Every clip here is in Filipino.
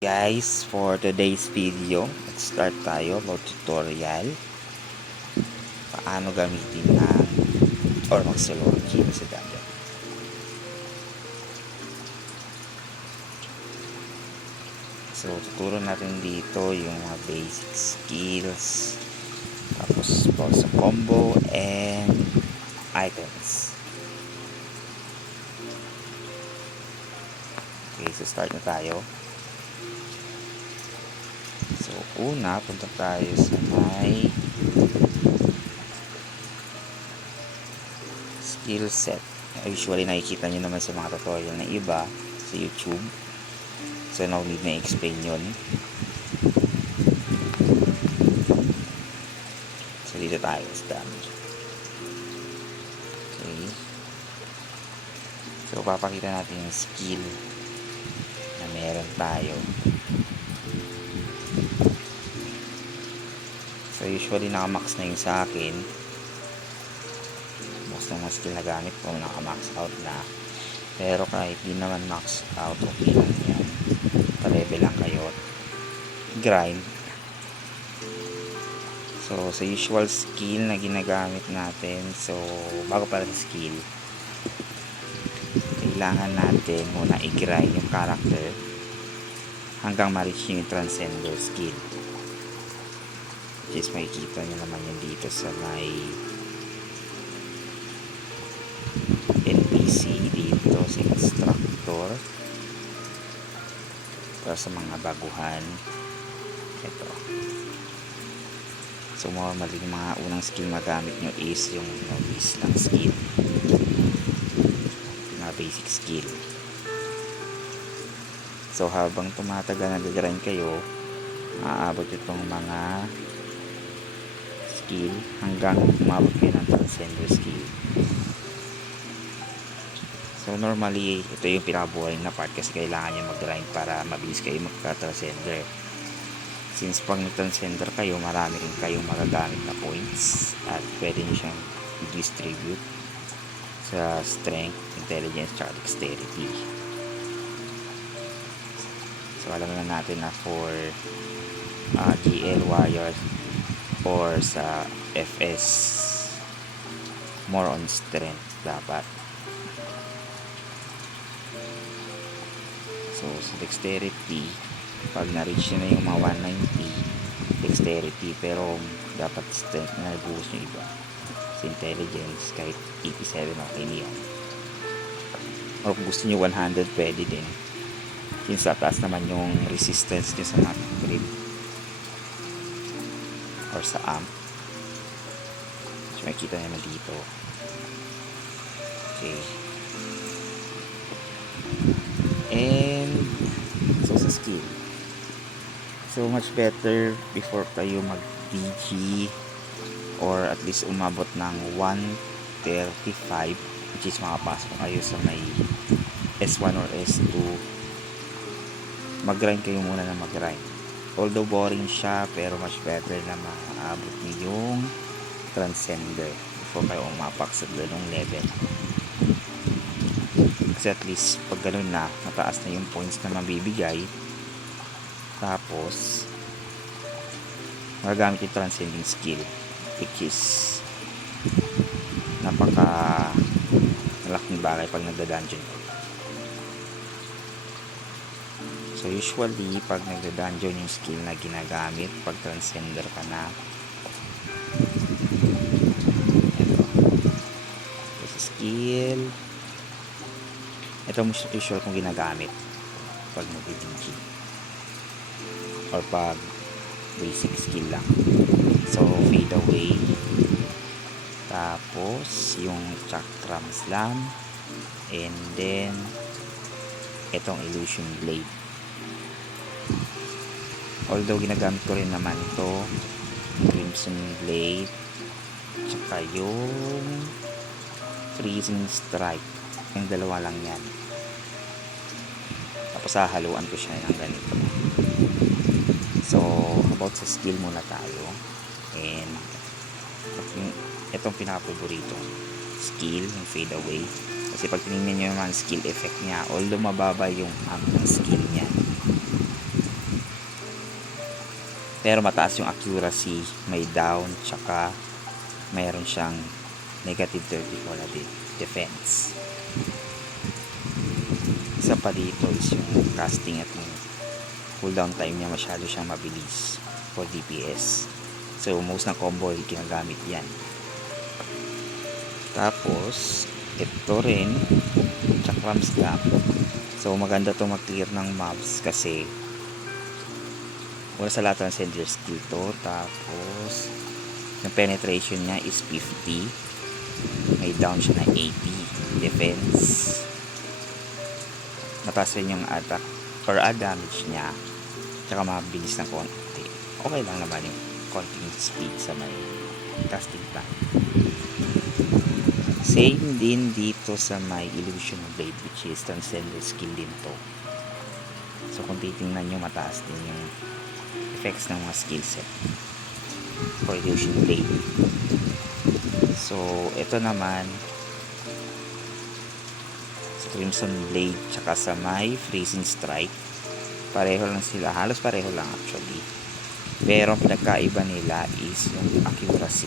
Guys, for today's video, let's start tayo about tutorial paano gamitin ang or mag-solo key sa dungeon. So, tuturo natin dito yung mga basic skills, tapos po sa combo and items. Okay, so start na tayo. So, una, punta tayo sa may skill set. Usually, nakikita nyo naman sa mga tutorial na iba sa YouTube. So, no need na explain yun. So, dito tayo sa damage. Okay. So, papakita natin yung skill na meron tayo. So, usually nakamax na yung sa akin. Most ng mga skill na gamit ko nakamax out na. Pero kahit di naman max out, okay lang yan. Pa-level lang kayo. Grind. So, sa usual skill na ginagamit natin. So, bago pala sa skill, kailangan natin muna i-grind yung character hanggang ma-reach yung transcender skill. Which is makikita nyo naman yun dito sa may NPC dito sa instructor. Para sa mga baguhan, ito. So normally yung mga unang skill magamit nyo is yung novice lang skill, mga basic skill. So habang tumatagal nag-grind kayo, maaabot itong mga skill hanggang umabot kayo ng transcender skill. So normally ito yung pinakaboring na part kasi kailangan nyo mag-grind para mabilis kayo magka-transcender. Since pag nag-transcender kayo, marami rin kayong magagamit na points at pwede nyo siyang distribute sa strength, intelligence, at dexterity. So alam na natin na for GL warriors or sa FS, more on strength dapat. So sa dexterity, pag na-reach na yung mga 190 dexterity, pero dapat strength na nag-boost yung iba. Sa intelligence, kahit 87 okay niyan. Or kung gusto nyo 100, pwede din. Since taas naman yung resistance nyo sa magic grip or sa amp. So makikita naman dito. Okay. And so sa skill, so much better before kayo mag DG or at least umabot ng 135, which is makapasok kayo sa may S1 or S2, mag-grind kayo muna na mag-grind. Although boring siya, pero much better na maabot niyo yung transcender before kayo umapak sa ganung level. Kasi at least pag ganun na, mataas na yung points na mabibigay, tapos magagamit yung transcending skill, which is napaka malaking bagay pag nagda-dungeon. So usually pag nagda-dungeon, yung skill na ginagamit pag transcender ka na, ito skill, ito usual kong ginagamit pag nag-DG or pag basic skill lang. So fade away, tapos yung chakram slam, and then itong illusion blade. Although ginagamit ko rin naman to crimson blade, tsaka yung freezing strike, yung dalawa lang yan. Tapos hahaluan ko siya ng ganito. So about sa skill muna tayo, and itong pinaka-paborito skill, yung fade away. Kasi pag tinignan nyo naman skill effect niya, although mababa yung amp ng skill niya, Pero mataas yung accuracy, may down, tsaka mayroon siyang negative 34 na defense. Isa pa dito is yung casting at yung cooldown time niya, masyado siyang mabilis for DPS. So most ng combo ginagamit yan. Tapos ito rin, Chakram Slam. So maganda to mag-clear ng mobs kasi wala sa lahat ng sender skill to. Tapos yung penetration niya is 50, may down siya na 80 defense, mataas rin yung attack or damage niya, tsaka mabilis ng konti. Okay lang naman yung konting speed sa may casting time. Same din dito sa may Illusion Blade, which is transcender skill din to. So kung titingnan nyo, mataas din yung effects ng mga skill set for Illusion Blade. So ito naman sa Crimson Blade tsaka sa may Freezing Strike, pareho lang sila, halos pareho lang actually, pero ang pinagkaiba nila is yung accuracy.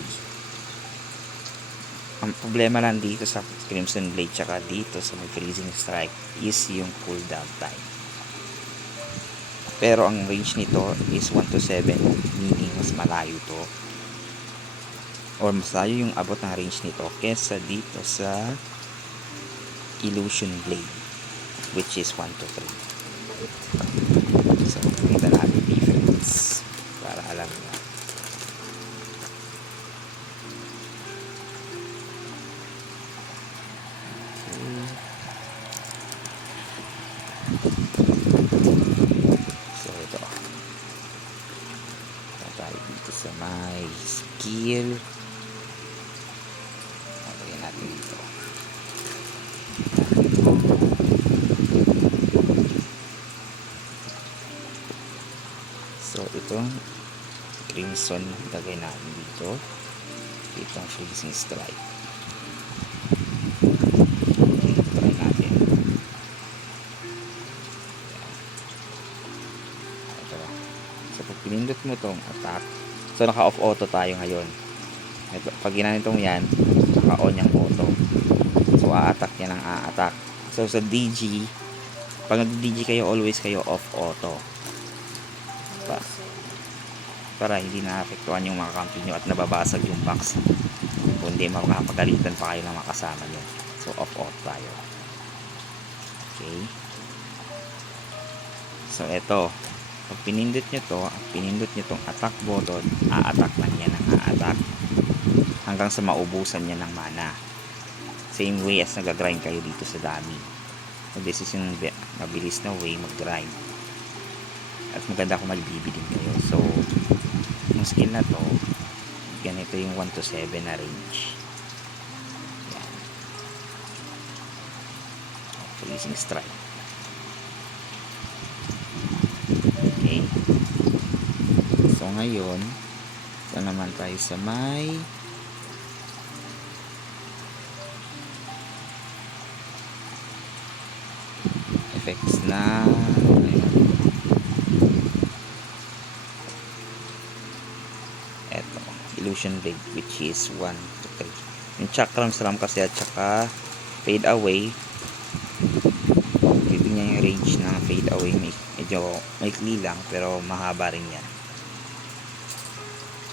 Ang problema lang dito sa Crimson Blade tsaka dito sa may Freezing Strike is yung cooldown time. Pero ang range nito is 1 to 7, meaning mas malayo to, or mas layo yung abot ng range nito kesa dito sa Illusion Blade, which is 1 to 3. So kita natin difference para alam nyo. So ito, tayo dito sa may skill. Lagyan natin dito. So itong Crimson lagay natin dito. Itong Freezing Strike. Try natin. Ito. So pag pinindot mo tong attack, so naka off auto tayo ngayon. Pag ginanitong yan, naka on yung auto. So a-attack niya ng a-attack. So sa DG, pag nag-DG kayo, always kayo off auto. Para hindi naapektuhan yung mga kampi nyo at nababasag yung box, kundi makakapagalitan pa kayo ng mga kasama nyo. So off out tayo. Okay, so eto, pag pinindot nyo to, pinindot nyo tong attack button, a-attack lang yan ng a-attack hanggang sa maubusan niya ng mana, same way as nag-grind kayo dito sa dami. So this is yung mabilis na way mag-grind at maganda kung mag-BB din kayo. So yung skill na to, ganito yung 1 to 7 na range. Yan. Freezing Strike. Okay, so ngayon ito naman tayo sa may effects na Illusion Blade, which is 1 to 3. Yung Chakram Slam kasi at saka Fade Away, titignan yung range ng Fade Away, medyo maikli lang pero mahaba rin yan.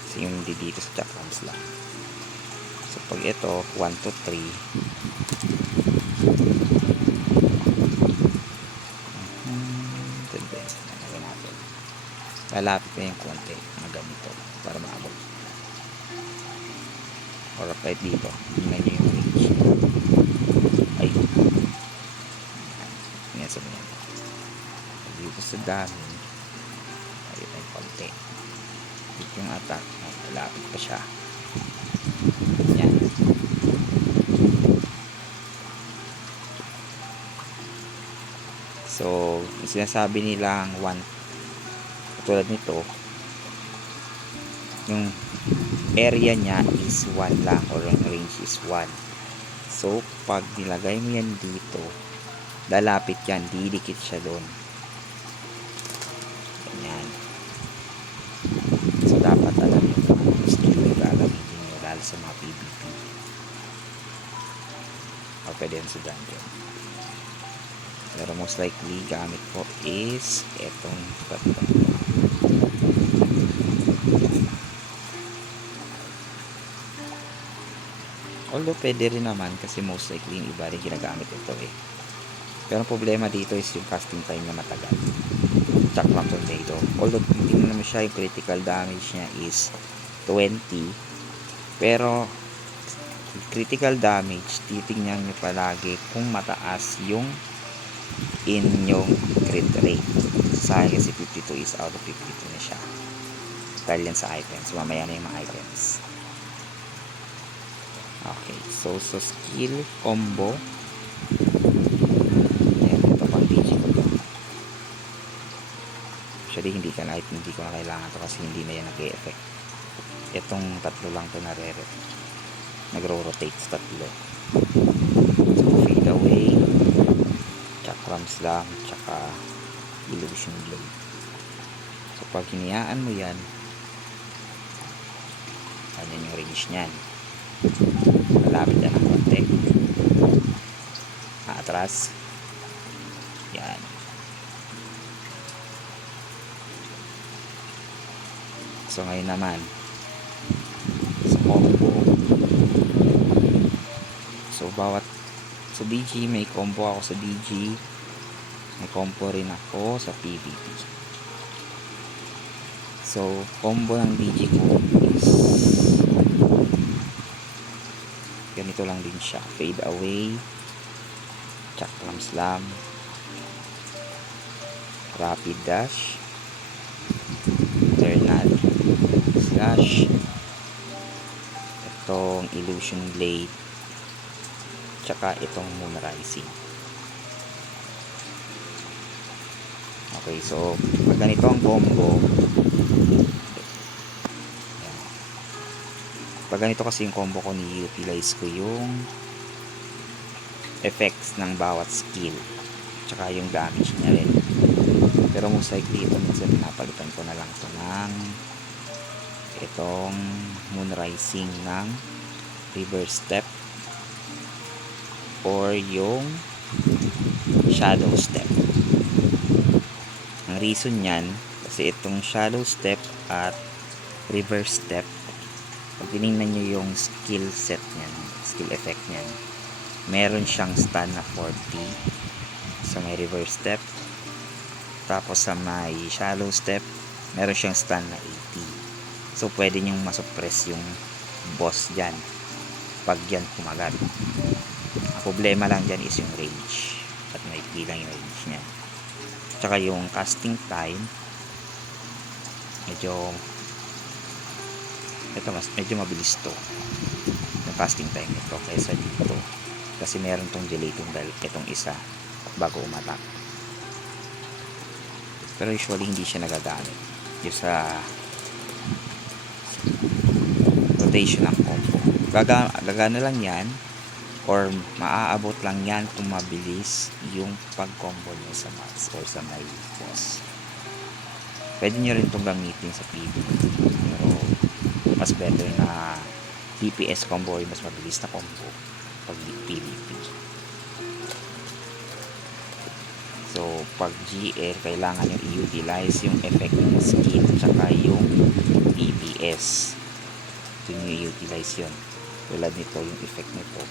So yung dito sa Chakram Slam. So pag ito 1 to 3, lalapit na yung konti na ganito para maabot. Or kahit dito, tingnan nyo yung range. Ay, yan sa mga dito sa dami, ayun na yung konti. Dito yung attack, lalapit pa siya. Yan. So yung sinasabi nilang 1, katulad nito, yung area niya is 1 lang, or yung range is 1. So pag nilagay mo yan dito, lalapit yan, didikit siya doon. Ganyan. sa dungeon. Pero most likely gamit ko is etong tatlo. Although pwede rin naman kasi most likely yung iba rin ginagamit ito eh. Pero ang problema dito is yung casting time na matagal. Chakram Tornado. Although hindi mo naman siya, yung critical damage niya is 20. Pero critical damage, titingnan nyo palagi kung mataas yung inyong crit rate. Sa akin kasi 52 is out of 52 na siya. Dahil yan sa items. Mamaya na yung mga items. Okay. So skill combo. Ayan, ito pang DG ko to. Actually, hindi ko na kailangan to kasi hindi na yan nag-e-effect. Itong tatlo lang to nagro-rotate sa tatlo. So, fade away, chakram slam, tsaka illusion blade. So, pag hinayaan mo yan, ganyan yung range nyan. Malapit yan ang konti. Atras. Yan. So, ngayon naman, sa combo. So, sa DG, may combo ako sa DG. May combo rin ako sa PvP. So, combo ng DG ko is ganito lang din siya. Fade away, chakram slam, rapid dash, eternal slash, itong illusion blade, tsaka itong moon rising. Okay, so pag ganito ang combo, pag ganito kasi yung combo ko, ni-utilize ko yung effects ng bawat skill tsaka yung damage niya rin. Pero most likely ito minsan pinapalitan ko na lang ito ng itong moon rising ng reverse step or yung shadow step. Ang reason nyan kasi itong shadow step at reverse step, pag tinignan nyo yung skill set nyan, skill effect nyan, meron siyang stun na 40 sa may reverse step, tapos sa may shallow step meron siyang stun na 80. So pwede nyong masuppress yung boss dyan pag yan kumagat. Ang problema lang dyan is yung range, at may lang yung range nya, tsaka yung casting time. Medyo mabilis to yung casting time nito kaysa dito, kasi meron tong delay itong isa bago umatak. Pero usually hindi siya nagagamit yung sa rotation ng combo. Gagana lang yan or maaabot lang yan kung mabilis yung pag-combo nyo sa Mars or sa may boss. Pwede nyo rin itong gamitin sa PvP, pero mas better na DPS combo ay mas mabilis na combo pag PvP. So pag GL, kailangan nyo i-utilize yung effect ng skill tsaka yung DPS. Ito nyo i-utilize yun. Tulad nito yung effect nito.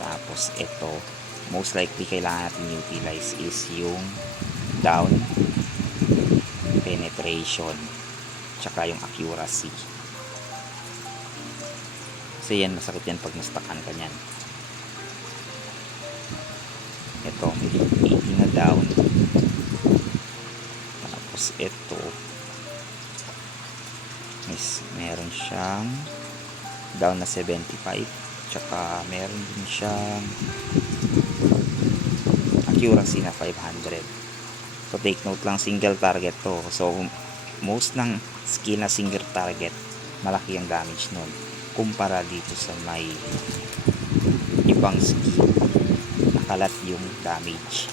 Tapos ito, most likely kailangan natin utilize is yung down, penetration, tsaka yung accuracy. Kasi yan, masakit yan pag nastakan ka nyan. Ito, may 80 na down. Tapos ito, meron siyang down na 75. Tsaka meron din siyang accuracy na 500. So take note lang, single target to. So most ng skill na single target, malaki ang damage nun kumpara dito sa may ibang skill, nakalat yung damage.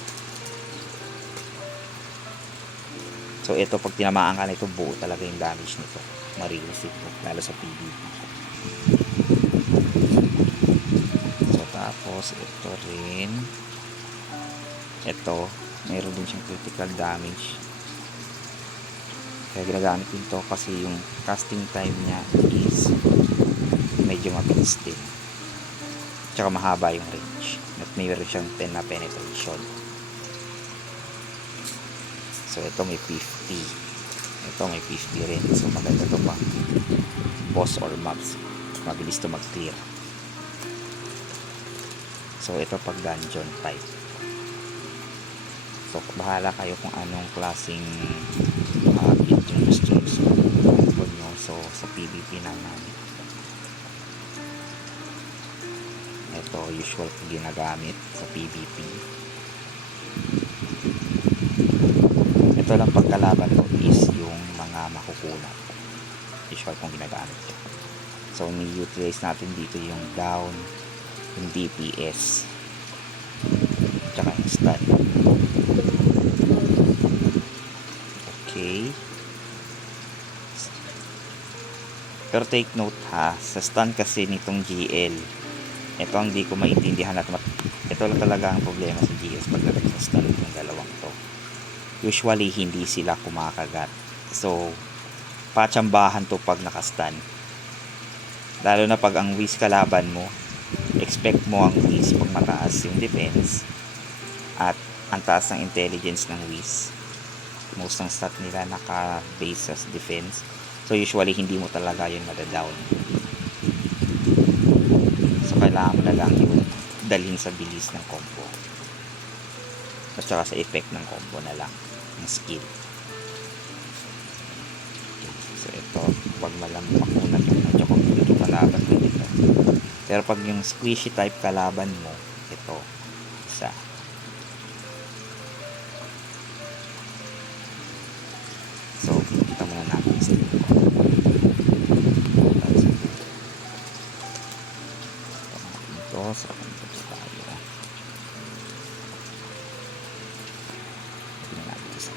So ito, pag tinamaan ka nito, buo talaga yung damage nito, marireceive mo lalo sa PvP. So tapos Tapos ito rin. Ito, meron din siyang critical damage. Kaya ginagamit din to kasi yung casting time niya is medyo mabilis din. Tsaka mahaba yung range. At mayroon siyang 10 na penetration. So ito may 50. Ito may 50 rin. So maganda to pang boss or mobs. Mabilis to mag-clear. So ito pag dungeon type. So bahala kayo kung anong klaseng build yung gusto nyo. So sa PvP naman, ito usual ko ginagamit sa PvP. Ito lang pagkalaban ko is yung mga makukulat. Usual kong ginagamit ko. So ni-utilize natin dito yung down, yung DPS, tsaka yung stun. Okay. Pero take note ha, sa stun kasi nitong GL, ito ang di ko maintindihan at ito lang talaga ang problema sa GL pagdating sa stun ng dalawang to. Usually hindi sila kumakagat. So patsambahan to pag nakastun. Lalo na pag ang whiz kalaban mo, expect mo ang whiz pag mataas yung defense at ang taas ng intelligence ng whiz. Most ng stat nila naka-base sa defense. So usually hindi mo talaga yun madadown. So kailangan mo na lang yung dalhin sa bilis ng combo. At saka sa effect ng combo na lang. Ng skill. So ito, pag makunat yung medyo kalaban mo dito. Pero pag yung squishy type kalaban mo, ito, isa. So, kita muna natin yung skill ko. Ito, sa kanto tayo. Tignan natin isa.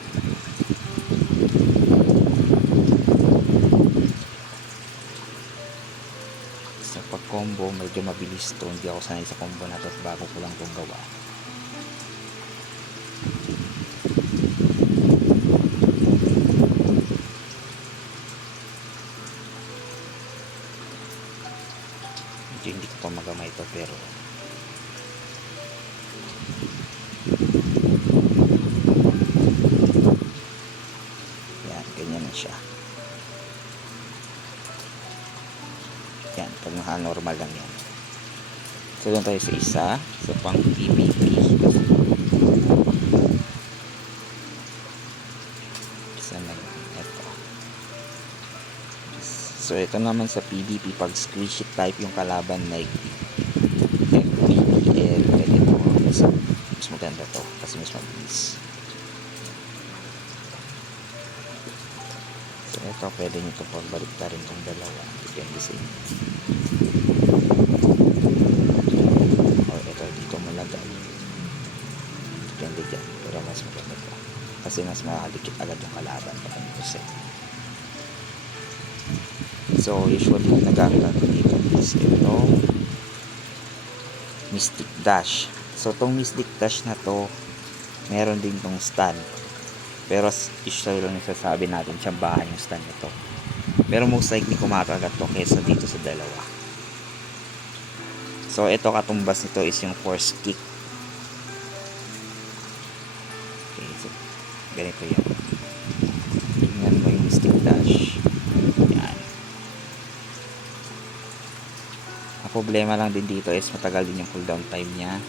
Sa pag-combo, medyo mabilis to. Hindi ako sanay sa combo na to at bago ko lang itong gawa. Hindi ko pa magamay ito pero yan, ganyan na siya. Yan, pag naka-normal lang yan. So doon tayo sa isa, sa pang PvP. Isa na yun, ito. So ito naman sa PvP, pag squishy type yung kalaban like FPL, pwede ito mas maganda to kasi mas mabilis. So ito, pwede nyo ito pagbalik na rin itong dalawa, depende sa inyo. O ito, dito mo lagay, depende dyan, pero mas maganda to kasi mas makakadikit agad yung kalaban pag nito set. So usually nagamit natin dito is ito Mystic Dash. So tong Mystic Dash na to meron din tong stun, pero usually lang nasasabi natin tsambahan yung stun nito, pero most likely kumakagat to kesa dito sa dalawa. So ito katumbas nito is yung force kick. Okay, so ganito yan. Tingnan mo yung Mystic Dash. Problema lang din dito is matagal din yung cooldown time niya,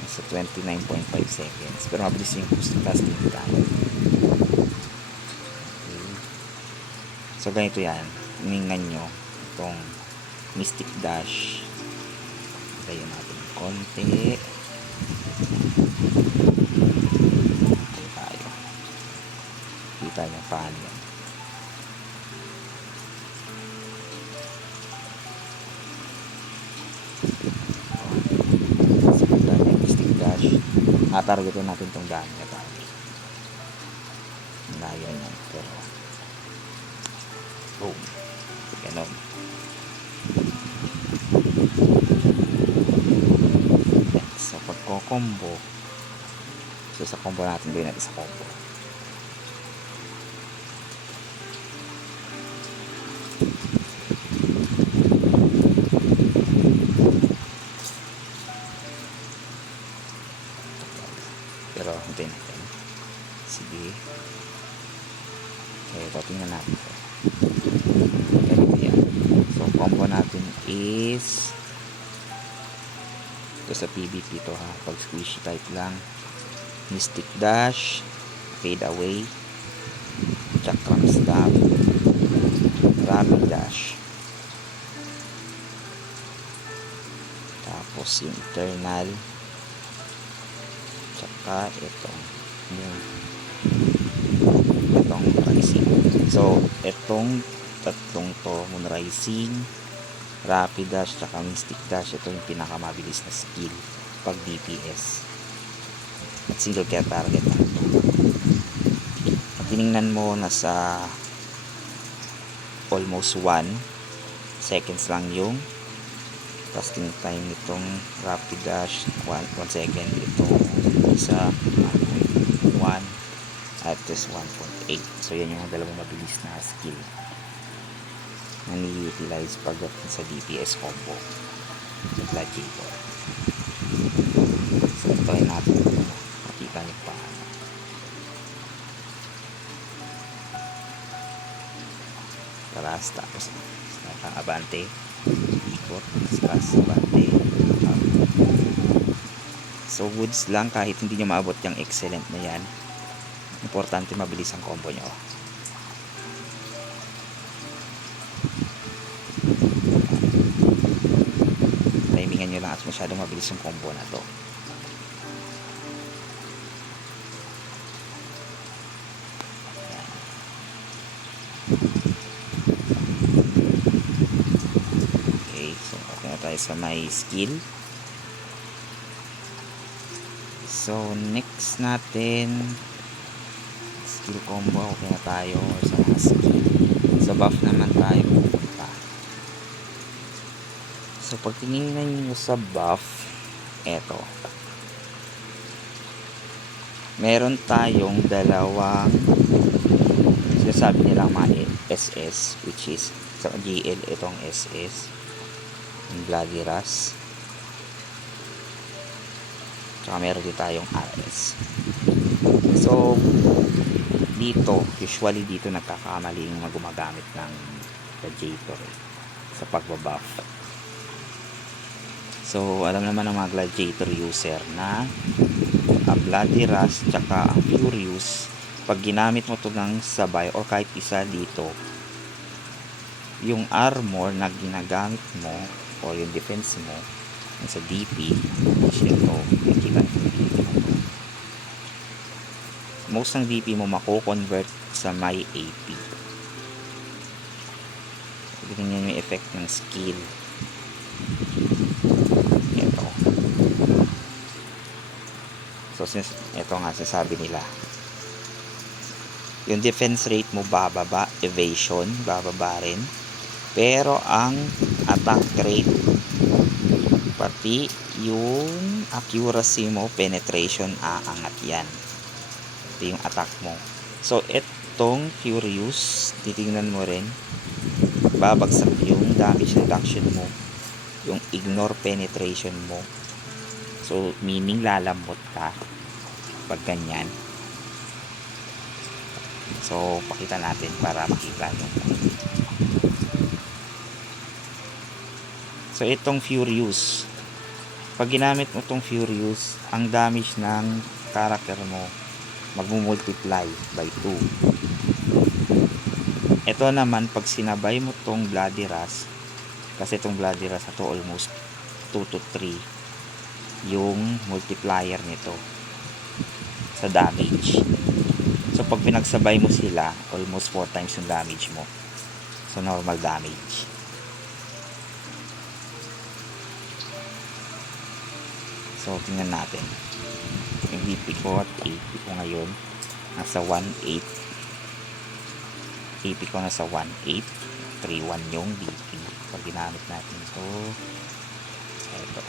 nasa 29.5 seconds, pero mabilis yung casting time. Okay. So ganito yan, tingnan nyo itong Mystic Dash. Tayo natin konti tayo, kita nyo paano yan. Targetin natin itong daan niya tayo. Layo yan, pero boom, ganon. i-combo. So sa combo natin, gawin natin sa combo. Pero hintayin natin. Sige. Okay, ito tingnan natin ito. Ganito yan. So combo natin is ito sa PVP to ha. Pag squishy type lang. Mystic Dash, Fade Away, Chakram Stab, Rapid Dash. Tapos yung Eternal. Tsaka itong Rising. So, itong tatlong to, Moon Rising, Rapid Dash, tsaka Mystic Dash, ito yung pinakamabilis na skill pag DPS. At single care target na ito. At tinignan mo, nasa almost 1 seconds lang yung casting time nitong Rapid Dash, 1 second. Itong isa 1.1 at this 1.8. So yan yung dalawang mabilis na skill na ni-utilize pagdating sa DPS combo sa Gladiator. So try natin ito. Makita niyo paano. Taras, tapos abante, ikot, taras, abante. So woods lang, kahit hindi nyo maabot yung excellent na yan, importante mabilis ang combo nyo. Timingan nyo lang at masyadong mabilis yung combo na to. Okay, so okay na tayo sa my skill. So next natin skill combo, okay na tayo sa mga skill. Sa buff naman tayo pupunta. So pag tinignan nyo sa buff, eto, meron tayong dalawang sinasabi nilang mga SS, which is sa GL itong SS, yung Bloody Rush, tsaka meron din tayong RS. So dito, usually dito nagkakamali yung gumagamit ng Gladiator sa pagbabuff. So alam naman ng mga Gladiator user na ang Bloody Rush tsaka ang Furious, pag ginamit mo to ng sabay o kahit isa dito, yung armor na ginagamit mo o yung defense mo sa DP, ito, nakikita nyo dito, most ng DP mo mako-convert sa my AP. Tignan nyo yung effect ng skill. Ito. So ito nga sasabi nila, yung defense rate mo bababa, evasion bababa rin, pero ang attack rate pati yung accuracy mo, penetration, aangat yan. Ito yung attack mo. So itong Furious, titingnan mo rin, babagsak yung damage reduction mo, yung ignore penetration mo. So meaning lalambot ka pag ganyan. So pakita natin para makita nyo. So itong Furious, pag ginamit mo itong Furious, ang damage ng character mo magmumultiply by 2. Ito naman pag sinabay mo itong Bloody Rush, kasi itong Bloody Rush na to almost 2 to 3 yung multiplier nito sa damage. So pag pinagsabay mo sila, almost 4 times yung damage mo sa normal damage. So tingnan natin yung BP ko at AP ko ngayon nasa 1.8. AP ko nasa 1.8, 3.1 yung BP pag ginamit natin ito. Ito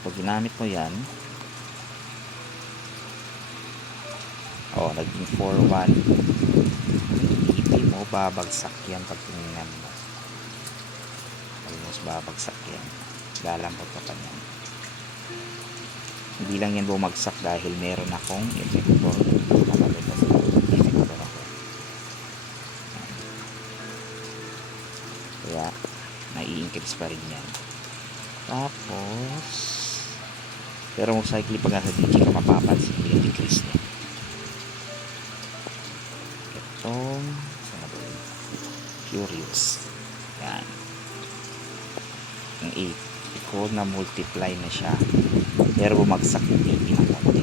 pag ginamit mo yan, naging 4-1, BP mo, babagsak yan pag tinignan mo. Almost babagsak yan. Lalambot ka pa yan. Hindi lang yan bumagsak dahil meron akong effector. Effector ako. Kaya, nai-increase pa rin yan. Tapos, pero most likely pag nasa DJ ka mapapansin mo yung decrease niya. Itong, Furious. Yan. Yung 8. Equal na multiply na siya. Pero bumagsak yung BP ng konti.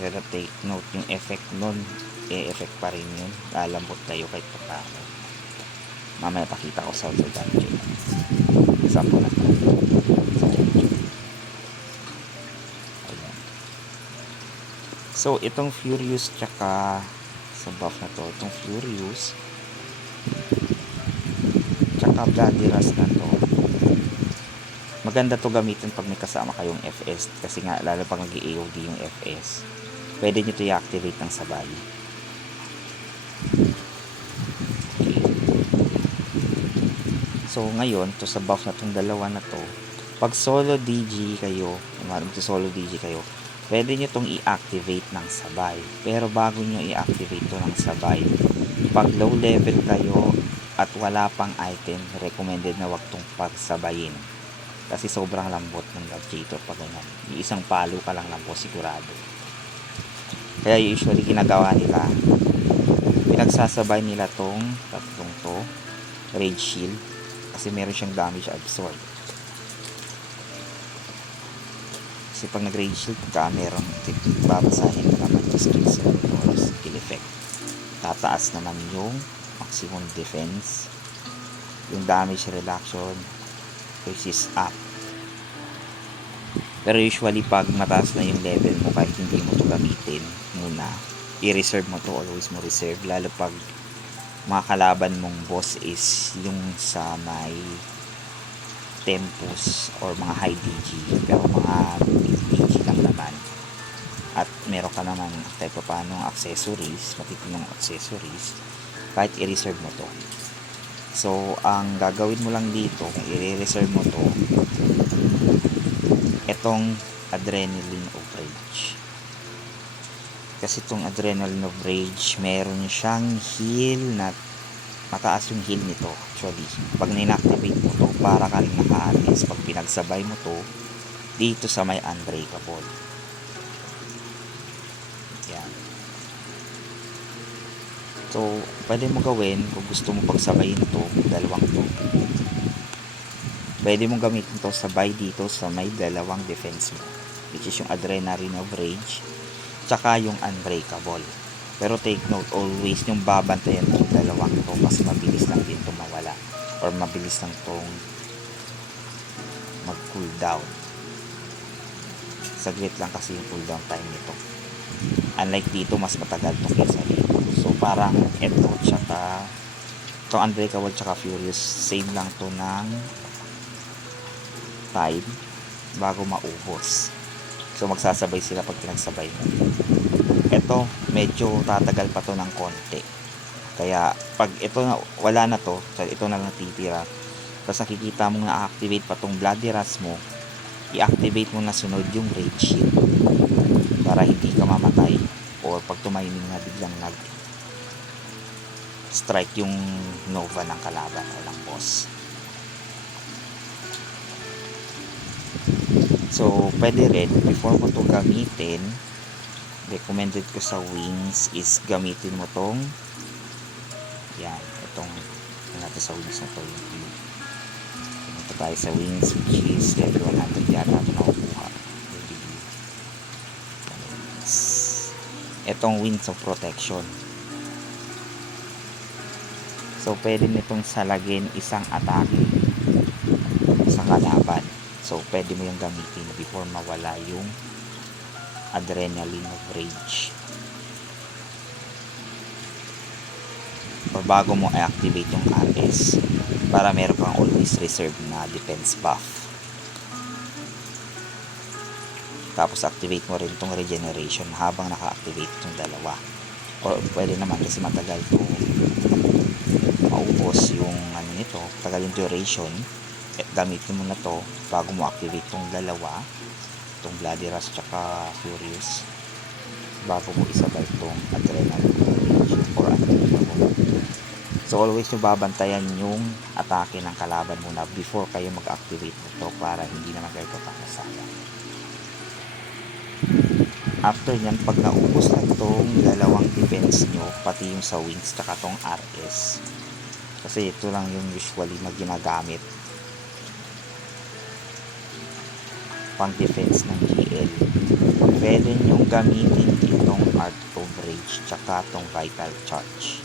Pero take note, yung effect nun, effect pa rin yun. Lalambot tayo kahit pa paano. Mamaya pakita ko sa gadget. Example na ito. Sa gadget. Ayan. So, itong Furious tsaka sa buff na to, itong Furious tsaka Bloody Rust na to, maganda to gamitin pag may kasama kayong FS kasi nga lalo pag nag-AOD yung FS, pwede nyo to i-activate ng sabay. Okay. So ngayon to sa buff na tong dalawa na to, pag solo DG kayo, solo DG kayo, pwede nyo tong i-activate ng sabay. Pero bago nyo i-activate to ng sabay, pag low level kayo at wala pang item, recommended na wag tong pagsabayin. Kasi sobrang lambot ng Lavator pag ganyan. Yung isang palo ka lang lang po sigurado. Kaya usually ginagawa nila, pinagsasabay nila tong tatlong to, Rage Shield, kasi meron siyang damage absorb. Kasi pag nag-Rage Shield ka, meron babasahin mo naman yung skills or skill effect. Tataas naman yung maximum defense, yung damage reduction, which is up. Pero usually pag mataas na yung level mo, kahit hindi mo to gamitin muna, i-reserve mo to, always mo reserve, lalo pag mga kalaban mong boss is yung sa may tempos or mga high DG, pero mga DG lang naman, at meron ka naman type pa paano accessories, matitinong accessories, kahit i-reserve mo to. So ang gagawin mo lang dito, kung i-reserve mo to, etong Adrenaline of Rage. Kasi itong Adrenaline of Rage, meron siyang heal na mataas yung heal nito. Actually, pag na-inactivate mo to, para ka rin naka-harness. Pag pinagsabay mo to, dito sa may Unbreakable. Yan. So, pwede mo gawin, kung gusto mo pagsabayin to, dalawang to. Pwede mong gamitin to sabay dito sa may dalawang defense mo, which is yung Adrenaline of Rage tsaka yung Unbreakable. Pero take note, always yung babantayan ng dalawang to, mas mabilis lang din to mawala or mabilis lang tong mag cooldown. Saglit lang kasi yung cooldown time nito, unlike dito mas matagal to kesa dito. So parang eto tsaka itong Unbreakable tsaka Furious, same lang to ng time bago maubos. So magsasabay sila pag pinagsabay mo. Ito medyo tatagal pa to ng konti, kaya pag ito na, wala na to, ito na lang titira, tapos nakikita mo na activate pa tong Bloody Rust mo, i-activate mo na sunod yung Rage Shield para hindi ka mamatay, or pag tumiming na biglang nag strike yung Nova ng kalaban o ng boss. So, pwede rin, before mo to gamitin, recommended ko sa wings is gamitin mo tong yan, itong natin sa wings na to, yung blue. Ito tayo sa wings, which is level 100 yata ito nakukuha. Itong Wings of Protection. So, pwede nitong salagin isang atake sa kalaban. So, pwede mo yung gamitin before mawala yung Adrenaline of Rage. Or bago mo i-activate yung RS para meron kang always reserve na defense buff. Tapos activate mo rin itong regeneration habang naka-activate itong dalawa. Or pwede naman kasi matagal to maubos yung ano nito, tagal yung duration. Gamitin mo na to bago mo activate itong dalawa, itong Bloody Rush tsaka Furious, bago mo isabay itong Adrenaline or Unbelievable. So always nyo babantayan yung atake ng kalaban muna before kayo mag-activate nito para hindi naman kayo papakasayang. After nyan, pag naubos na itong dalawang defense nyo, pati yung sa wings tsaka itong RS, kasi ito lang yung usually na ginagamit pang defense ng GL, pwede nyong gamitin itong Art of Rage tsaka itong Vital Charge.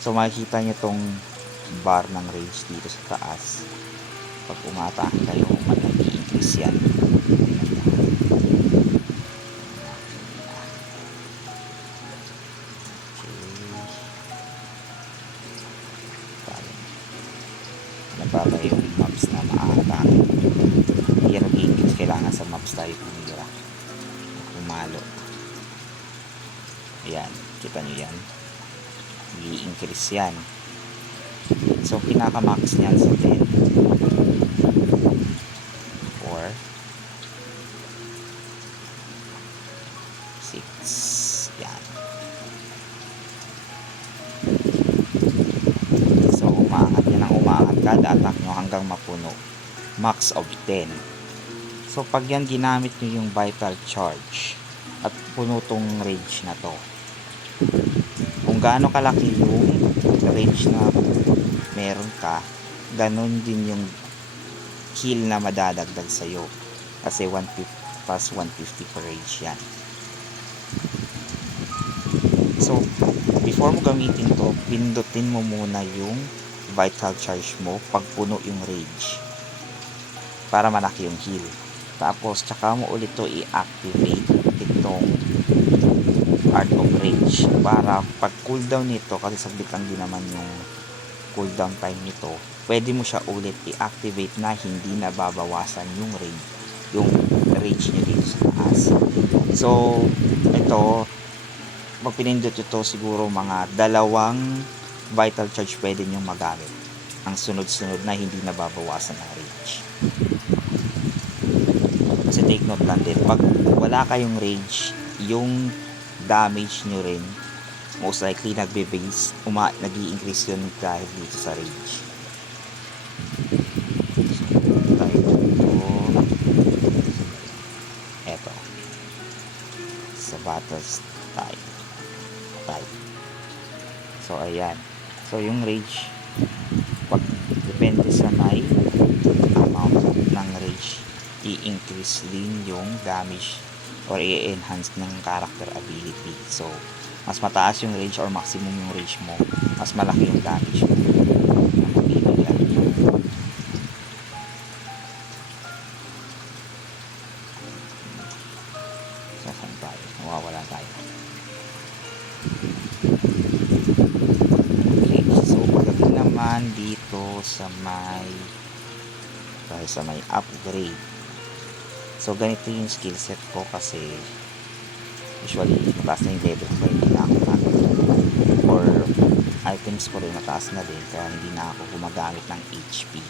So makikita nyo itong bar ng rage dito sa taas. Pag umatake kayo, mag-i-increase yan. Nababa yung mobs na maatake. Yan ang i-increase. Kailangan sa mobs tayo pumira, pumalo. Ayan, kita nyo yan, i-increase yan. So pinaka-max niyan sa 10, 4, 6, yan. So umaangat yan ang umaangat kada attack nyo hanggang mapuno, max of 10. So pag yan ginamit nyo yung Vital Charge at puno tong rage na to, kung gaano kalaki yung range na meron ka, ganun din yung heal na madadagdag sa'yo, kasi 150 plus 150 per range yan. So before mo gamitin to, pindutin mo muna yung Vital Charge mo pag puno yung rage para malaki yung heal. Tapos tsaka mo ulit to i-activate itong Art of Rage para pag cooldown nito, kasi saglit lang din naman yung cooldown time nito, pwede mo siya ulit i-activate na hindi nababawasan yung rage nyo dito sa taas. So ito, pag pinindot ito, siguro mga dalawang Vital Charge pwede nyo magamit ang sunod-sunod na hindi nababawasan ng rage. Kasi take note lang din, pag wala kayong rage, yung damage nyo rin most likely nagbe-base, nag-i-increase yun dahil dito sa rage. So tayo dito, eto sa battle style type. So ayan, so yung rage, pag depende sa may amount ng rage, i-increase din yung damage or i-enhance ng character ability. So mas mataas yung rage or maximum yung rage mo, mas malaki yung damage mo na mabibigyan. So saan tayo? Nawawala tayo. Okay, so pagdating naman dito sa may upgrade, so ganito yung skill set ko, kasi usually mataas na yung level ko, hindi na ako or items ko rin mataas na din, kaya hindi na ako gumagamit ng HP,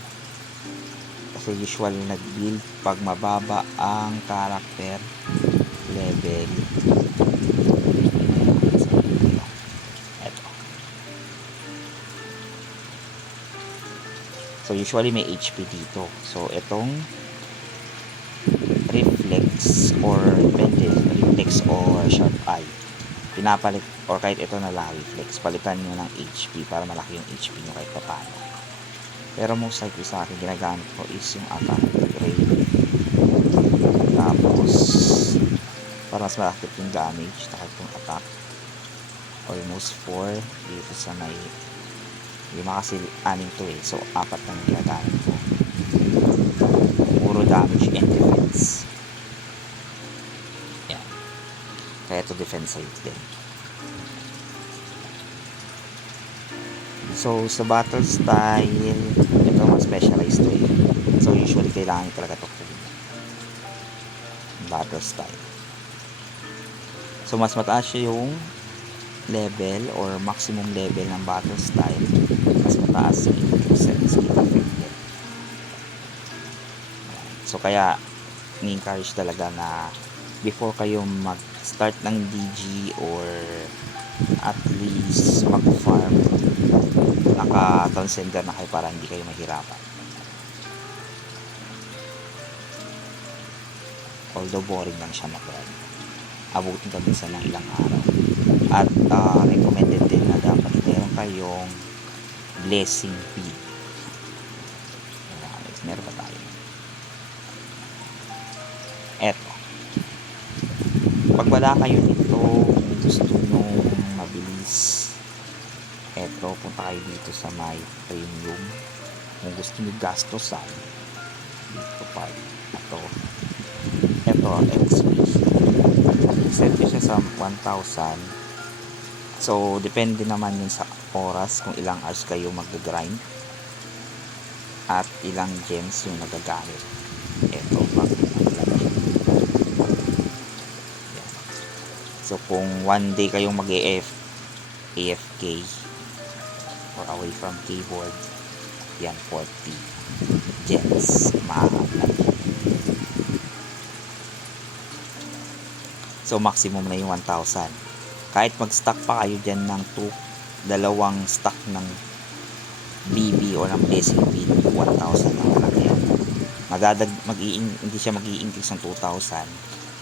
kasi usually nag-build pag mababa ang character level. So usually may HP dito. So itong reflex or depende, reflex or sharp eye, pinapalit, or kahit ito na lang reflex, palitan nyo ng HP para malaki yung HP nyo kahit paano. Pero most likely sa akin ginagamit ko is yung attack upgrade, tapos para mas malaki yung damage kahit yung attack. Almost 4 dito sa may lima, kasi 6 to so 4 lang ginagamit ko, puro damage and defense. Yan, kaya ito defense side din. So sa battle style, ito mas specialized to so usually kailangan talaga ito battle style. So mas mataas siya yung level or maximum level ng battle style, mas mataas yung increase skill effect niya. So kaya ni-encourage talaga na before kayo mag-start ng DG or at least mag-farm, naka-transcender na kayo para hindi kayo mahirapan. Although boring lang siya mag-run, abutin ka minsan ng ilang araw. At recommended din na dapat meron kayong blessing feed. Meron pa tayo. Eto, pag wala kayo nito, kung gusto nyo mabilis, eto, punta kayo dito sa my premium. Kung gusto nyo gastosan, dito part ito XP, set ko siya sa 1,000. So depende naman yun sa oras, kung ilang hours kayo mag-grind at ilang gems yung nagagamit. Ito pag so kung one day kayong AFK or away from keyboard, yan 40 gems ma-apply. So maximum na yung 1,000. Kahit mag-stack pa kayo dyan ng dalawang stack ng BB o ng blessing feed, 1,000 lang talaga yan. Hindi siya mag-i-increase ng 2,000,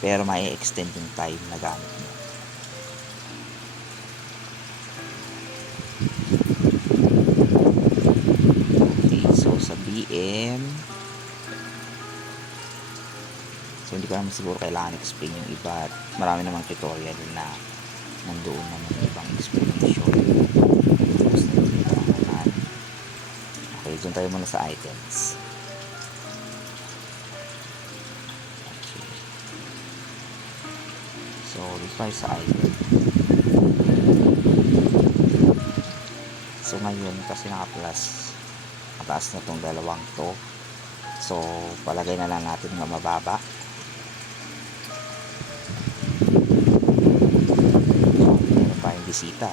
pero may extend yung time na gamit mo. Okay, so sa BM, so hindi ko naman siguro kailangan explain yung iba, at marami namang tutorial na nandoon naman yung ibang explanation. Okay, dyan tayo muna sa items. Okay. So dito tayo sa item. So ngayon kasi naka-plus, mataas na tong dalawang to, so palagay na lang natin na mababa. Bisita.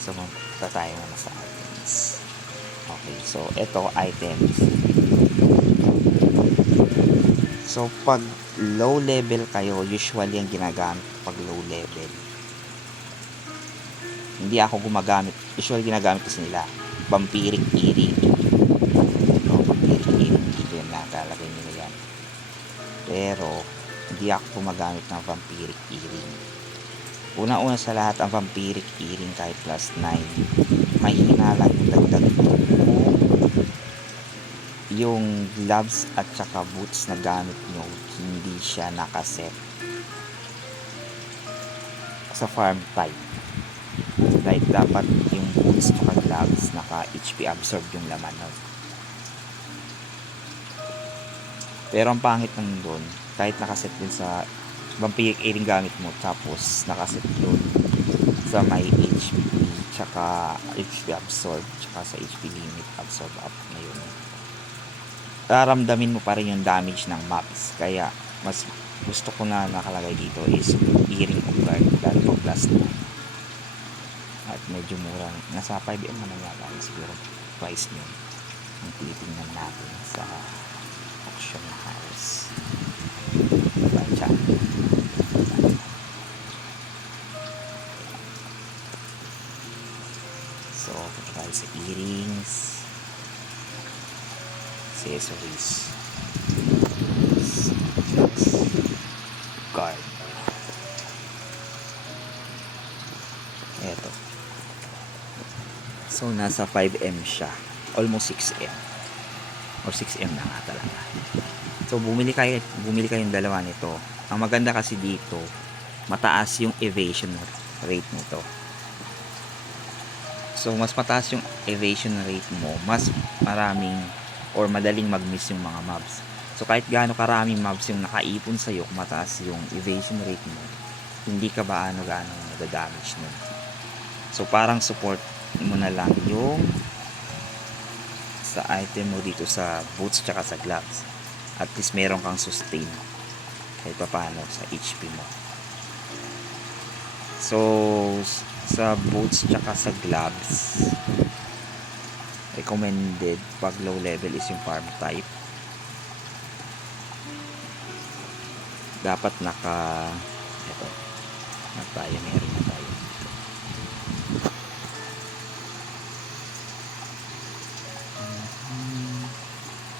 So magpunta tayo muna sa items. Okay, so ito items. So pag low level kayo, usually ang ginagamit pag low level, hindi ako gumagamit, usually ginagamit kasi nila vampiric earring. So vampiric earring dito yung nakalagay nila yan, pero hindi ako gumagamit ng vampiric earring. Una-una sa lahat, ang vampiric earring kahit plus 9, mahina lang yung dagdag kung yung gloves at saka boots na gamit nyo hindi siya nakaset sa farm type. Like dapat yung boots at gloves naka HP absorb yung laman nun. Pero ang pangit nang doon, kahit nakaset din sa vampiric earring gamit mo, tapos nakaset doon sa may HP tsaka HP absorb tsaka sa HP limit absorb up na yun, raramdamin mo pa rin yung damage ng maps. Kaya mas gusto ko na nakalagay dito is earring of guard, dahil po plus 9 at medyo mura, nasa 5M naman yata siguro price nyo. Ang titingnan natin sa auction house by channel. So punta tayo sa earrings, accessories, card. Eto, so nasa 5M siya, almost 6M or 6M na nga talaga. So bumili kayong dalawa nito. Ang maganda kasi dito, mataas yung evasion rate nito. So mas mataas yung evasion rate mo, mas maraming or madaling mag-miss yung mga mobs. So kahit gaano karaming mobs yung nakaipon sa'yo, kung mataas yung evasion rate mo, hindi ka ba gaano nag-damage nun. So parang support mo na lang yung sa item mo dito sa boots tsaka sa gloves. At least meron kang sustain kahit paano sa HP mo. So sa boots tsaka sa gloves, recommended pag low level is yung farm type. Dapat ito na tayo, meron na tayo dito.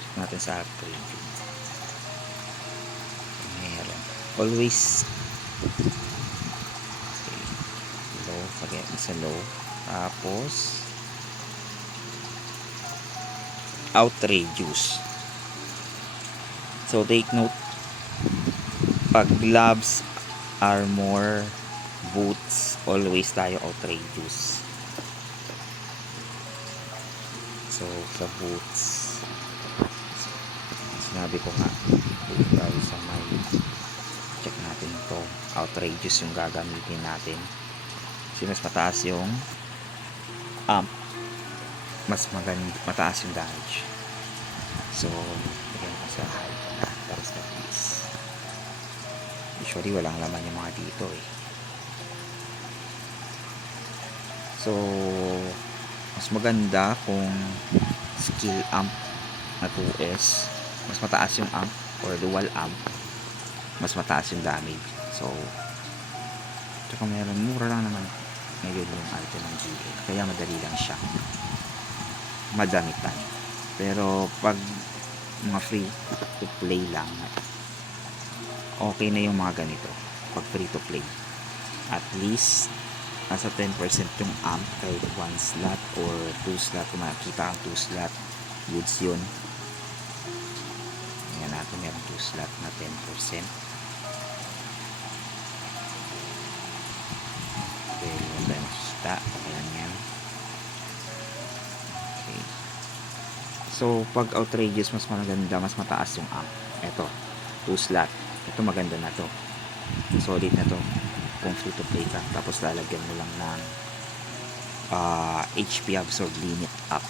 Check natin sa upgrade. Meron always low, forget sa low. Tapos outrageous. So take note, pag gloves, armor, boots, always tayo outrageous. So sa boots, sinabi ko nga, dito tayo sa may check natin to, outrageous yung gagamitin natin kasi mas mataas yung mas mataas yung damage. So lagyan ko sa high para sa please. Usually walang laman yung mga dito eh. So mas maganda kung skill amp na 2S, mas mataas yung amp, or dual amp, mas mataas yung damage. So tsaka meron, mura lang naman ngayon yung item ng GA, kaya madali lang siya madamitan. Pero pag mga free to play lang, okay na yung mga ganito. Pag free to play, at least nasa 10% yung amp, kahit 1 slot or 2 slot. Kung makikita ang 2 slot, goods yun. Ayan natin, meron 2 slot na 10%. Okay, huwag tayo makikita. Okay lang yan. Okay. So pag outrageous, mas maganda, mas mataas yung amp. Ito 2 slot, ito maganda na to, solid na to kung free to play ka. Tapos lalagyan mo lang ng HP absorb limit up.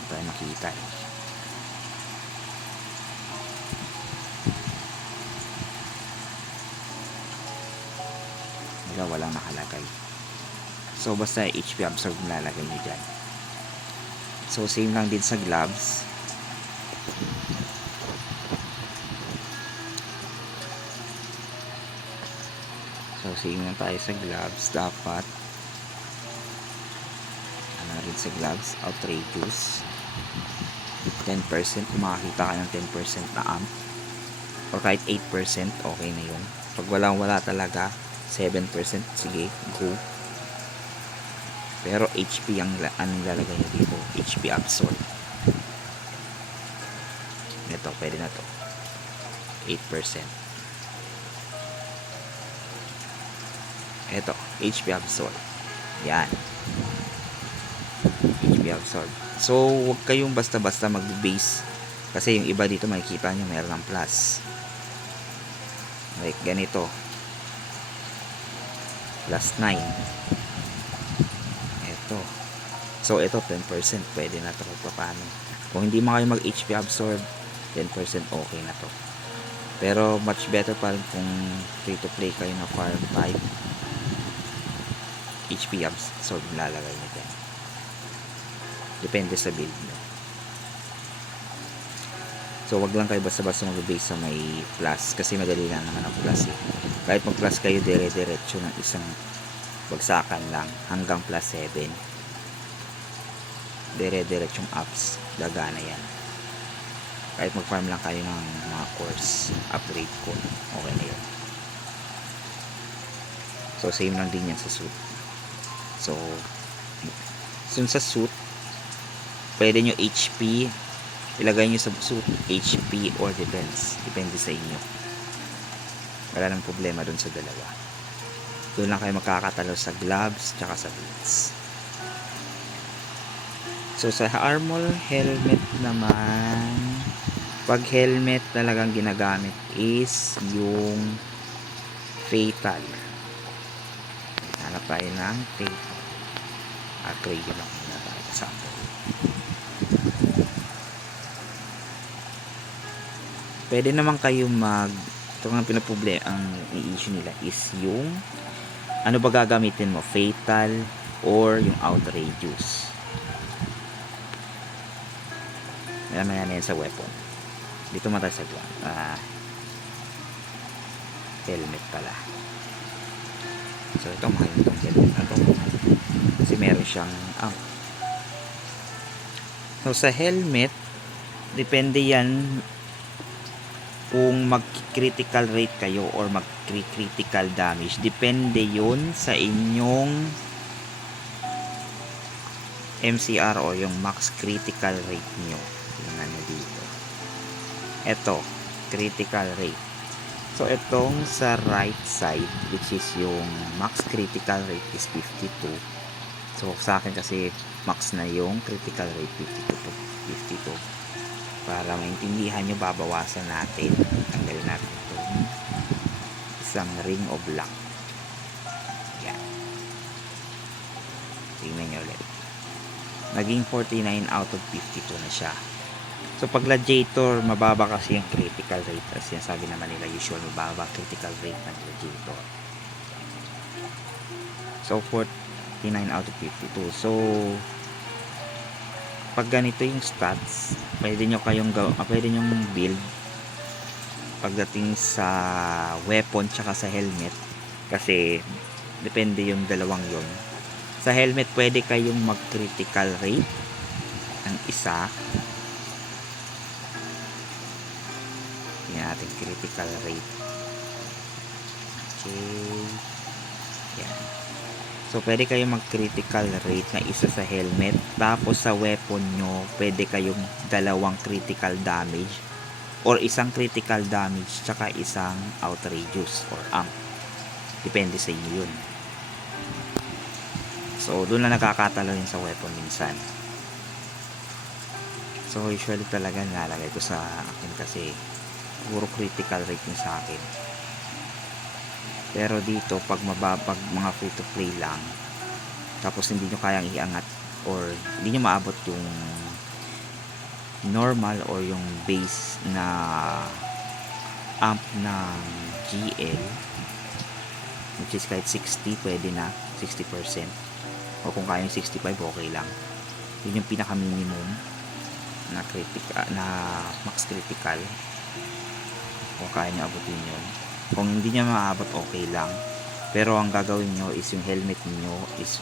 Ito tayo makita eh. Walang nakalagay. So basta HP absorb lalagay nyo dyan. So same lang din sa gloves. So same lang tayo sa gloves. Dapat ano rin sa gloves, outrageous 10%. Kung makakita ka ng 10% na amp, or kahit 8%, okay na yun. Pag wala talaga 7%, sige, go. Pero HP ang anong lalagay nyo dito, HP absorb. Ito, pwede na to 8%. Ito, HP absorb. Yan, HP absorb. So huwag kayong basta-basta mag-base, kasi yung iba dito makikita nyo meron ng plus, like ganito, plus 9. Ito, so ito 10%, pwede na to paano. Kung hindi mo kayo mag HP absorb, 10% okay na to. Pero much better pa rin kung free to play kayo na farm type, HP absorb lalagay nyo din. Depende sa build nyo. So wag lang kayo basta-basta mag-base sa may plus, kasi madali lang naman ang plus eh. Kahit mag plus kayo dire-diretso ng isang bagsakan lang hanggang plus 7, dire-diretsong ups, gagana yan. Kahit mag-farm lang kayo ng mga course, upgrade ko, okay na yun. So same lang din yan sa suit. So sa suit, pwede nyo HP ilagay nyo sa suit, HP or defense, depende sa inyo. Wala nang problema dun sa dalawa. Doon lang kayo magkakatalo sa gloves tsaka sa boots. So sa armor, helmet naman, pag helmet talagang ginagamit is yung fatal. Hanap tayo ng fatal. Upgrade yun lang muna tayo. Sample. Pwede naman kayo ito nga pinaproblema, ang i-issue nila is yung ano ba gagamitin mo, fatal or yung outrageous. Maya na yan sa weapon. Dito mata sa helmet pala. So ito, mahal itong helmet na to kasi meron siyang so sa helmet, depende yan kung mag-critical rate kayo or mag-critical damage. Depende yun sa inyong MCR o yung max critical rate nyo. Yung ano dito, eto, critical rate. So itong sa right side, which is yung max critical rate is 52. So sa akin kasi max na yung critical rate, 52. Para maintindihan nyo, babawasan natin, tanggalin natin itong isang ring o block. Yan, tingnan nyo ulit, naging 49 out of 52 na siya. So pag gladiator, mababa kasi yung critical rate, as yan sabi naman nila, usual mababa critical rate ng gladiator. So 49 out of 52. So pag ganito yung stats, pwede nyo build pagdating sa weapon tsaka sa helmet, kasi depende yung dalawang yon. Sa helmet pwede kayong mag critical rate ng isa. Tingnan natin critical rate. Okay, yan. So pwede kayong mag critical rate na isa sa helmet, tapos sa weapon nyo pwede kayong dalawang critical damage or isang critical damage tsaka isang outrageous or amp, depende sa inyo yun. So doon na nakakatalo yun sa weapon minsan. So usually talaga nilalagay ko sa akin kasi puro critical rate yung sa akin. Pero dito pag mga free to play lang, tapos hindi nyo kayang iangat or hindi nyo maabot yung normal or yung base na amp ng GL, which is kahit 60 pwede na, 60%, o kung kaya yung 65 okay lang. Yun yung pinaka minimum na max critical, kung kaya nyo abutin yun. Kung hindi nyo maabot okay lang, pero ang gagawin nyo is yung helmet nyo is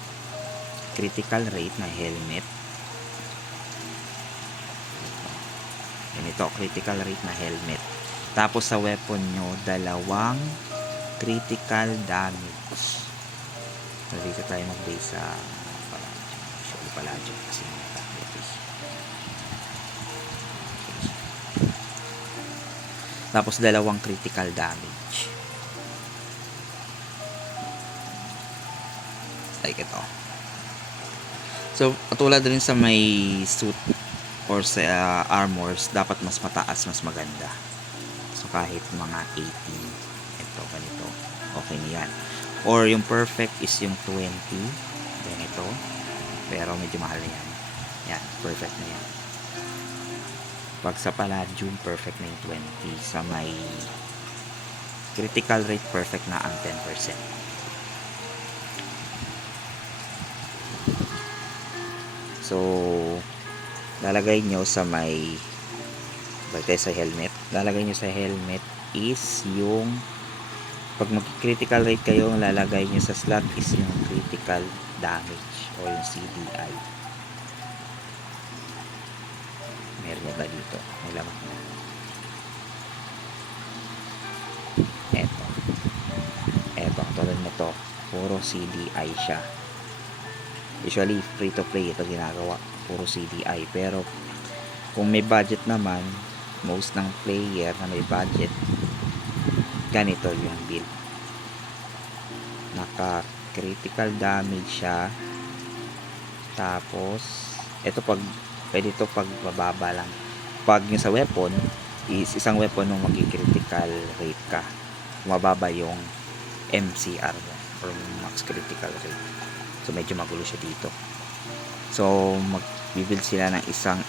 critical rate na helmet. Ito, critical rate na helmet. Tapos sa weapon nyo, dalawang critical damage. So dito tayo mag-base sa Palladium kasi tapos dalawang critical damage like ito. So katulad rin sa may suit or sa armors, dapat mas mataas, mas maganda. So kahit mga 18, ito ganito okay na yan. Or yung perfect is yung 20 ganito, pero medyo mahal na yan. Yan, perfect na yan. Pag sa Palladium, perfect na yung 20. Sa may critical rate, perfect na ang 10%. So lalagay nyo sa may sa helmet, lalagay nyo sa helmet is yung pag mag-critical rate kayo, lalagay nyo sa slot is yung critical damage o yung CDI. Meron ba dito? May laman na. Eto, tulad na to, puro CDI siya. Usually free to play ito ginagawa, puro CDI. Pero kung may budget naman, most ng player na may budget, ganito yung build. Naka critical damage siya. Tapos ito pag pwede ito pag mababa lang. Pag yung sa weapon is isang weapon nung mag-critical rate ka, mababa yung MCR mo or max critical rate. So medyo magulo siya dito. So magbibuild sila ng isang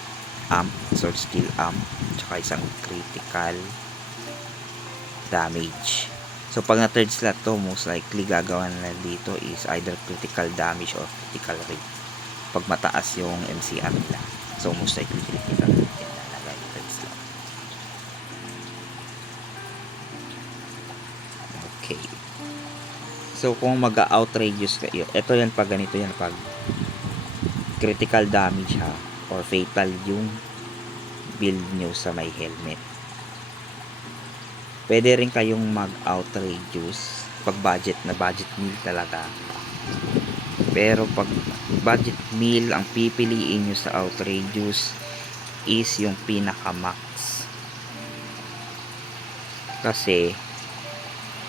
amp, sword skill amp, tsaka isang critical damage. So pag na third slot to, most likely gagawa na dito is either critical damage or critical rate. Pag mataas yung MCR nila. So most likely critical rate yan lalagay third slot. Okay. So kung mag-outrageous kayo, ito yan pag ganito yan, pag critical damage ha, or fatal yung build nyo sa may helmet. Pwede rin kayong mag-outrageous pag budget na budget meal talaga. Pero pag budget meal, ang pipiliin nyo sa outrageous is yung pinaka-max. Kasi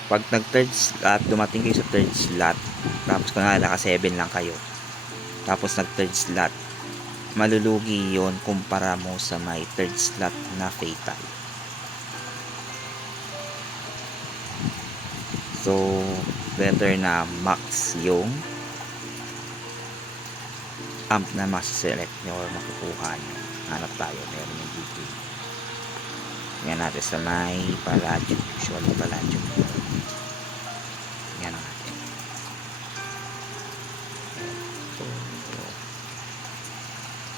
pag nag-third slot, dumating kayo sa third slot, tapos kung naka 7 lang kayo, tapos nag-third slot, malulugi yon kumpara mo sa may third slot na fatal. So, better na max yung amp na masiselect nyo or makukuha nyo. Hanap tayo, meron yung dito. Yan natin sa may palladium, usually palladium. Yan natin.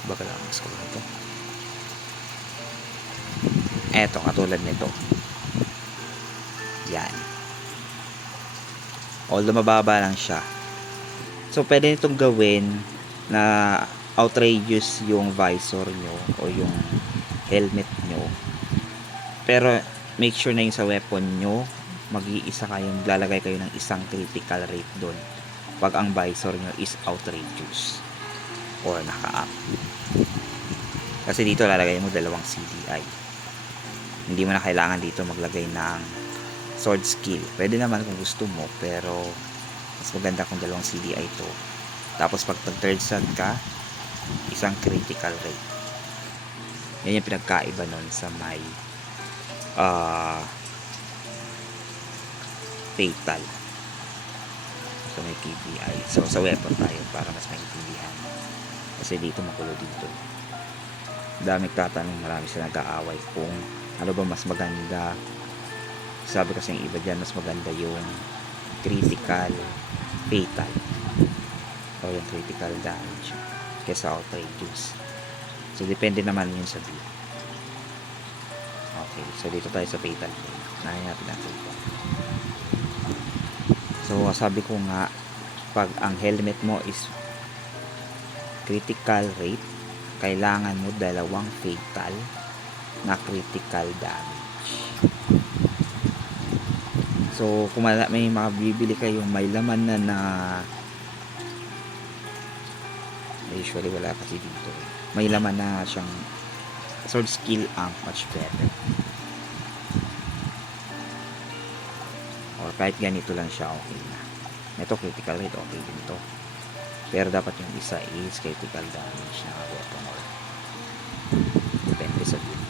Baka lang mas ko ito. Eto, katulad nito. Yan. Although mababa lang siya. So, pwede nitong gawin na outrageous yung visor nyo o yung helmet nyo. Pero, make sure na yung sa weapon nyo, mag-iisa kayong, lalagay kayo ng isang critical rate doon pag ang visor nyo is outrageous or naka-up. Kasi dito lalagay mo dalawang CDI. Hindi mo na kailangan dito maglagay ng sword skill. Pwede naman kung gusto mo, pero mas maganda kung dalawang CDI to. Tapos pag third slot ka, isang critical rate. Yan yung pinagkaiba nun sa may fatal. So may KPI. So sa weapon tayo para mas maintindihan. Kasi dito makulo dito. Daming tatanong, marami sila nag-aaway kung ano ba mas maganda. Sabi kasi yung iba dyan, mas maganda yung critical fatal o yung critical damage kesa outrageous. So depende naman yun sa build. Okay, so dito tayo sa fatal. Nahin natin ang fatal. So sabi ko nga, pag ang helmet mo is critical rate, kailangan mo dalawang fatal na critical damage. So, kung may makabibili kayong may laman na usually wala kasi dito. May laman na siyang sword skill amp, much better. Or kahit ganito lang siya, okay na. Ito critical rate, okay din to. Pero dapat yung isa is critical damage na weapon or depende sa build.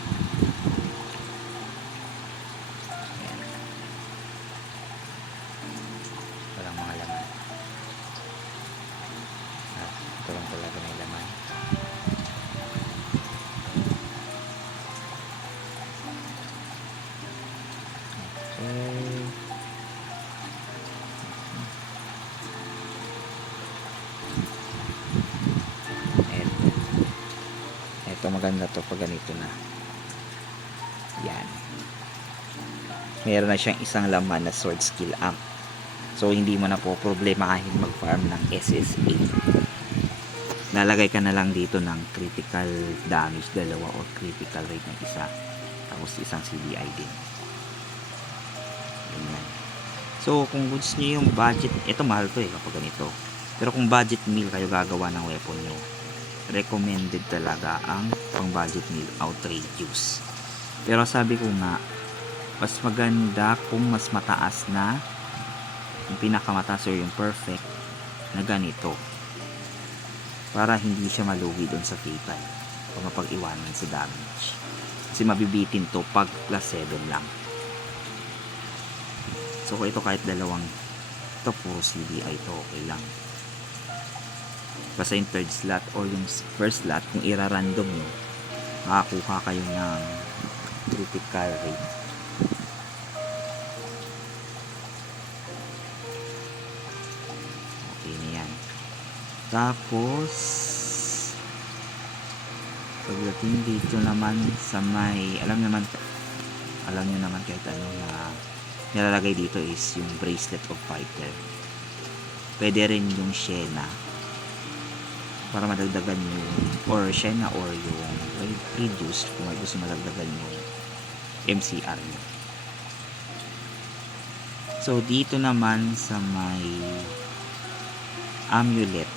Ito lang talaga may laman. Okay. Ito maganda to pag ganito na. Yan. Meron na siyang isang laman na sword skill amp. So hindi mo na po problemahin mag-farm ng SSA. Lalagay ka na lang dito ng critical damage dalawa or critical rate ng isa, tapos isang CDI din. Ganyan. So kung gusto nyo yung budget, ito mahal to kapag ganito, pero kung budget meal kayo gagawa ng weapon nyo, recommended talaga ang pang budget meal outrageous. Pero sabi ko nga, mas maganda kung mas mataas na yung pinakamataas or yung perfect na ganito, para hindi siya malugi doon sa fatal o mapag-iwanan sa damage. Kasi mabibitin to pag plus 7 lang. So ito kahit dalawang, ito puro CDI to, okay lang. Basta yung third slot or yung first slot, kung ira-random nyo, makakuha kayo ng critical rate. Tapos pagdating dito naman sa may, alam nyo naman kahit ano na nilalagay dito is yung bracelet of fighter. Pwede rin yung Shena para madagdagan yung, or Shena or yung reduce kung may gusto madagdagan yung MCR nyo. So dito naman sa may amulet,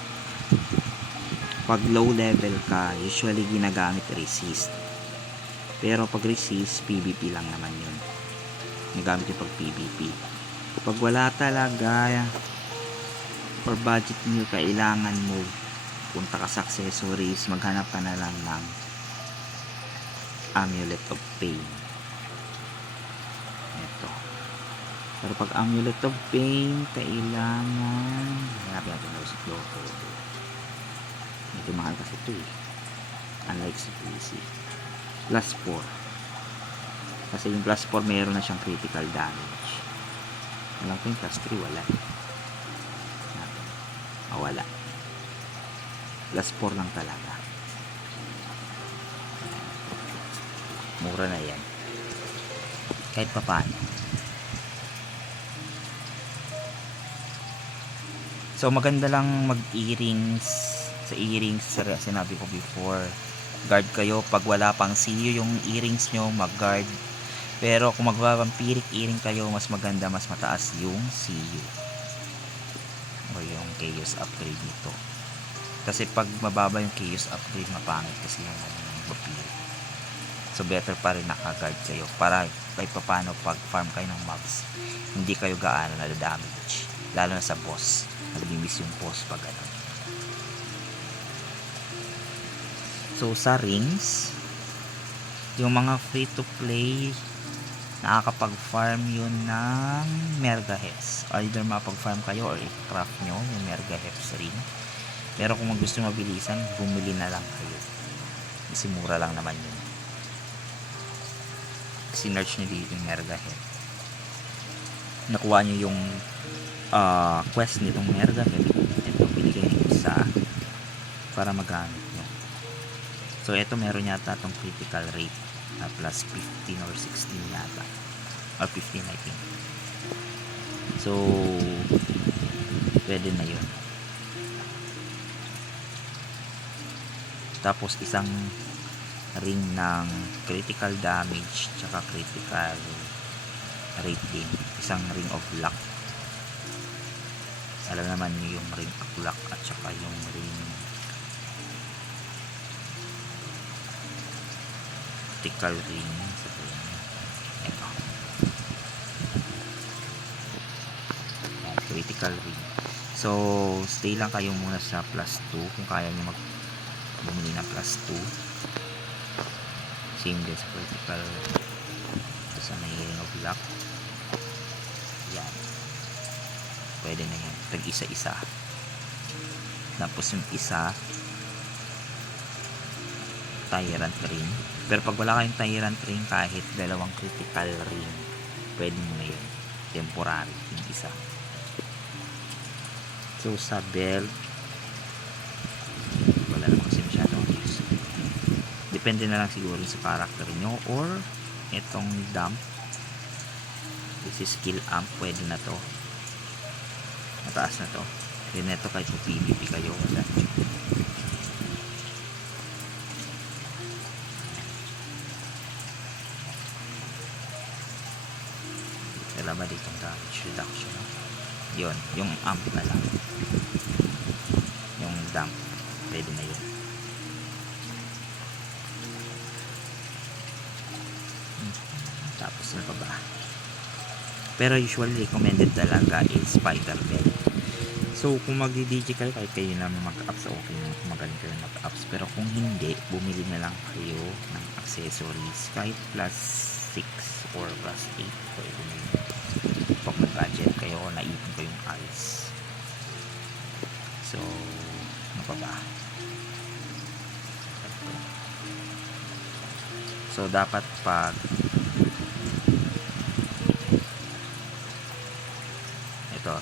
pag low level ka, usually ginagamit resist. Pero pag resist, PvP lang naman yun. Nagamit yung pag PvP. Pag wala talaga or budget nyo, kailangan mo punta ka sa accessories, maghanap ka na lang ng Amulet of Pain. Ito. Pero pag Amulet of Pain, kailangan hanapin natin daw si Cloto. Medyo mahal kasi ito eh. Unlike sa PC. Plus 4. Kasi yung plus 4 meron na siyang critical damage. Alam ko yung plus 3 wala. Wala. Plus 4 lang talaga. Mura na yan. Kahit pa paano. So maganda lang mag-earrings. Sa earrings, sinabi ko before, guard kayo. Pag wala pang CU yung earrings nyo, mag-guard. Pero kung magvampirik earring kayo, mas maganda, mas mataas yung CU o yung Chaos upgrade nito. Kasi pag mababa yung Chaos upgrade, mapangit kasi yung vampiric. So better pa rin naka-guard kayo para kahit papano pag farm kayo ng mobs, hindi kayo gaano na damage, lalo na sa boss. Nag-miss yung boss pag ano. So sa rings, yung mga free to play, nakakapag-farm yun ng Merga Hex. Either mapag-farm kayo or i-craft nyo yung Merga Hex ring. Pero kung gusto mabilisan, bumili na lang kayo. Kasi mura lang naman yun. Sinerch nyo dito yung Merga Hex. Nakuha nyo yung quest nitong Merga Hex. Ito, binigay nyo isa para magamit nyo. So, ito meron yata itong critical rate na plus 15 or 16 yata. Or 15 I think. So, pwede na yun. Tapos, isang ring ng critical damage tsaka critical rate din. Isang ring of luck. Alam naman nyo yung ring of luck at tsaka yung ring critical ring. Ito. Critical ring. So, stay lang kayo muna sa plus 2 kung kaya nyo bumili ng plus 2. Same din sa critical. Sa may ring of luck. Yan. Pwede na yan. Tag-isa-isa. Tapos yung isa, tyrant ring. Pero pag wala kayong tyrant ring, kahit dalawang critical ring, pwede mo na yun. Temporary. Yung isa. So sa belt, wala naman kasi masyadong use. Depende na lang siguro sa character nyo or itong dump. This is skill amp. Pwede na to. Mataas na to. Then ito kahit po PvP kayo, wala. Wala ba ditong damage reduction? Yun, yung amp na lang. Yung dump, pwede na yun. Tapos na pa ba? Pero usually recommended talaga is spider belt. So kung magdi-DJ kayo, kahit kayo na mag-ups, okay na kung magaling kayo mag-ups. Pero kung hindi, bumili na lang kayo ng accessories kahit plus 6 or plus 8, pwede na yun. Pag mag-budget kayo o naipon ko yung ice. So ano pa ba? So dapat pag ito,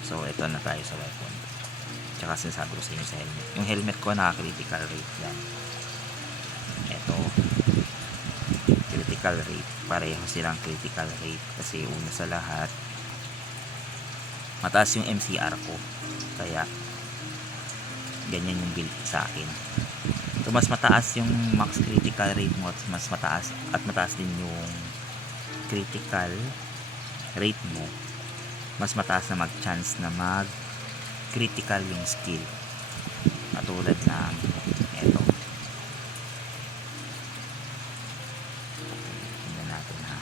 so ito na tayo sa weapon. Tsaka sinasabi ko sa inyo sa helmet. Yung helmet ko naka-critical rate yan. Ito, critical rate. Pareho silang critical rate. Kasi una sa lahat, mataas yung MCR ko. Kaya, ganyan yung build sa akin. So, mas mataas yung max critical rate mo at mas mataas din yung critical rate mo, mas mataas na mag-chance na mag-critical yung skill. Katulad ng eto. Tingnan natin ha.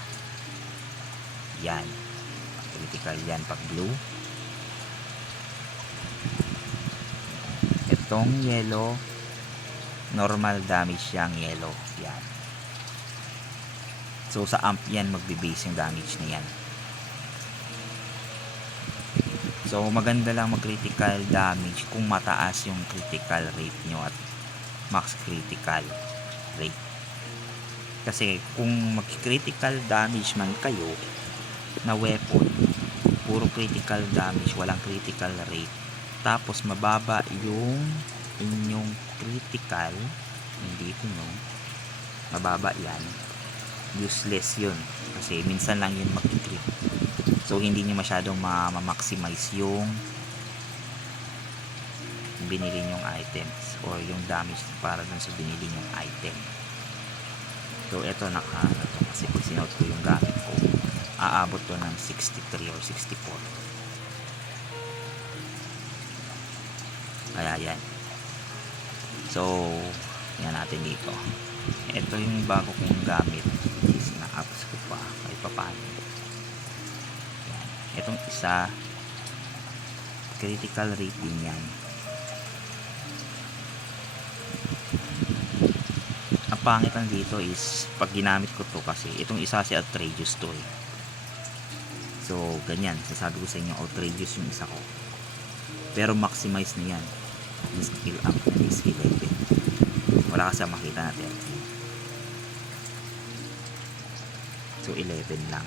Yan. Critical yan pag blue. Itong yellow, normal damage yang yellow. Yan. So sa amp yan magbe-base yung damage na yan. So maganda lang mag-critical damage kung mataas yung critical rate nyo at max critical rate. Kasi kung mag-critical damage man kayo na weapon, puro critical damage, walang critical rate, tapos mababa yung inyong critical, hindi ko mababa yan, useless yun. Kasi minsan lang yun mag-crit. So hindi nyo masyadong ma-maximize yung binili nyong items or yung damage para dun sa binili nyong item. So eto kasi pag sinout ko yung gamit ko, aabot to ng 63 or 64. Kaya yan. So yan natin dito. Ito yung bago kong gamit, is na-apps ko pa kahit papaano. Itong isa, critical rate din yan. Ang pangit lang dito is pag ginamit ko to, kasi itong isa si outrageous to eh. So ganyan, sasabi ko sa inyo outrageous yung isa ko, pero maximize na yan yung skill up na is 11. Wala kasi makita natin. So 11 lang.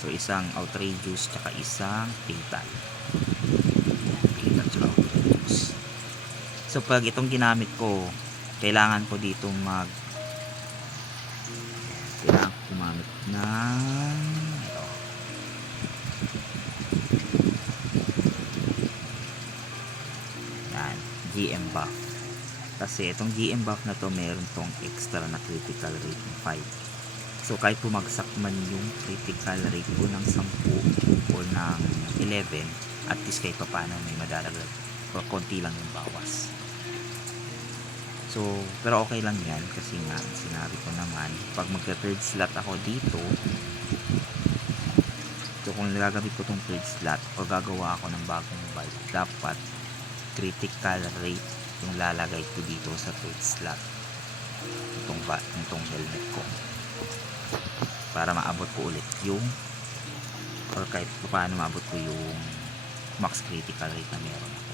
So isang outrageous tsaka isang fatal. Fatal tsaka outrageous. So pag itong ginamit ko, kailangan ko dito kailangan ko gumamit ng ito. Yan, GM buff. Kasi itong GM buff na to, meron tong extra na critical rate ng 5. So kahit bumagsak man yung critical rate ko ng 10 o ng 11, at least kahit paano may madalagdag o konti lang yung bawas. So pero okay lang yan, kasi nga sinabi ko naman, pag magka third slot ako dito, so kung nagagamit ko tong third slot o gagawa ako ng bagong build, dapat critical rate yung lalagay ko dito sa third slot itong helmet ko, para maabot ko ulit yung, or kahit paano maabot ko yung max critical rate na meron ako.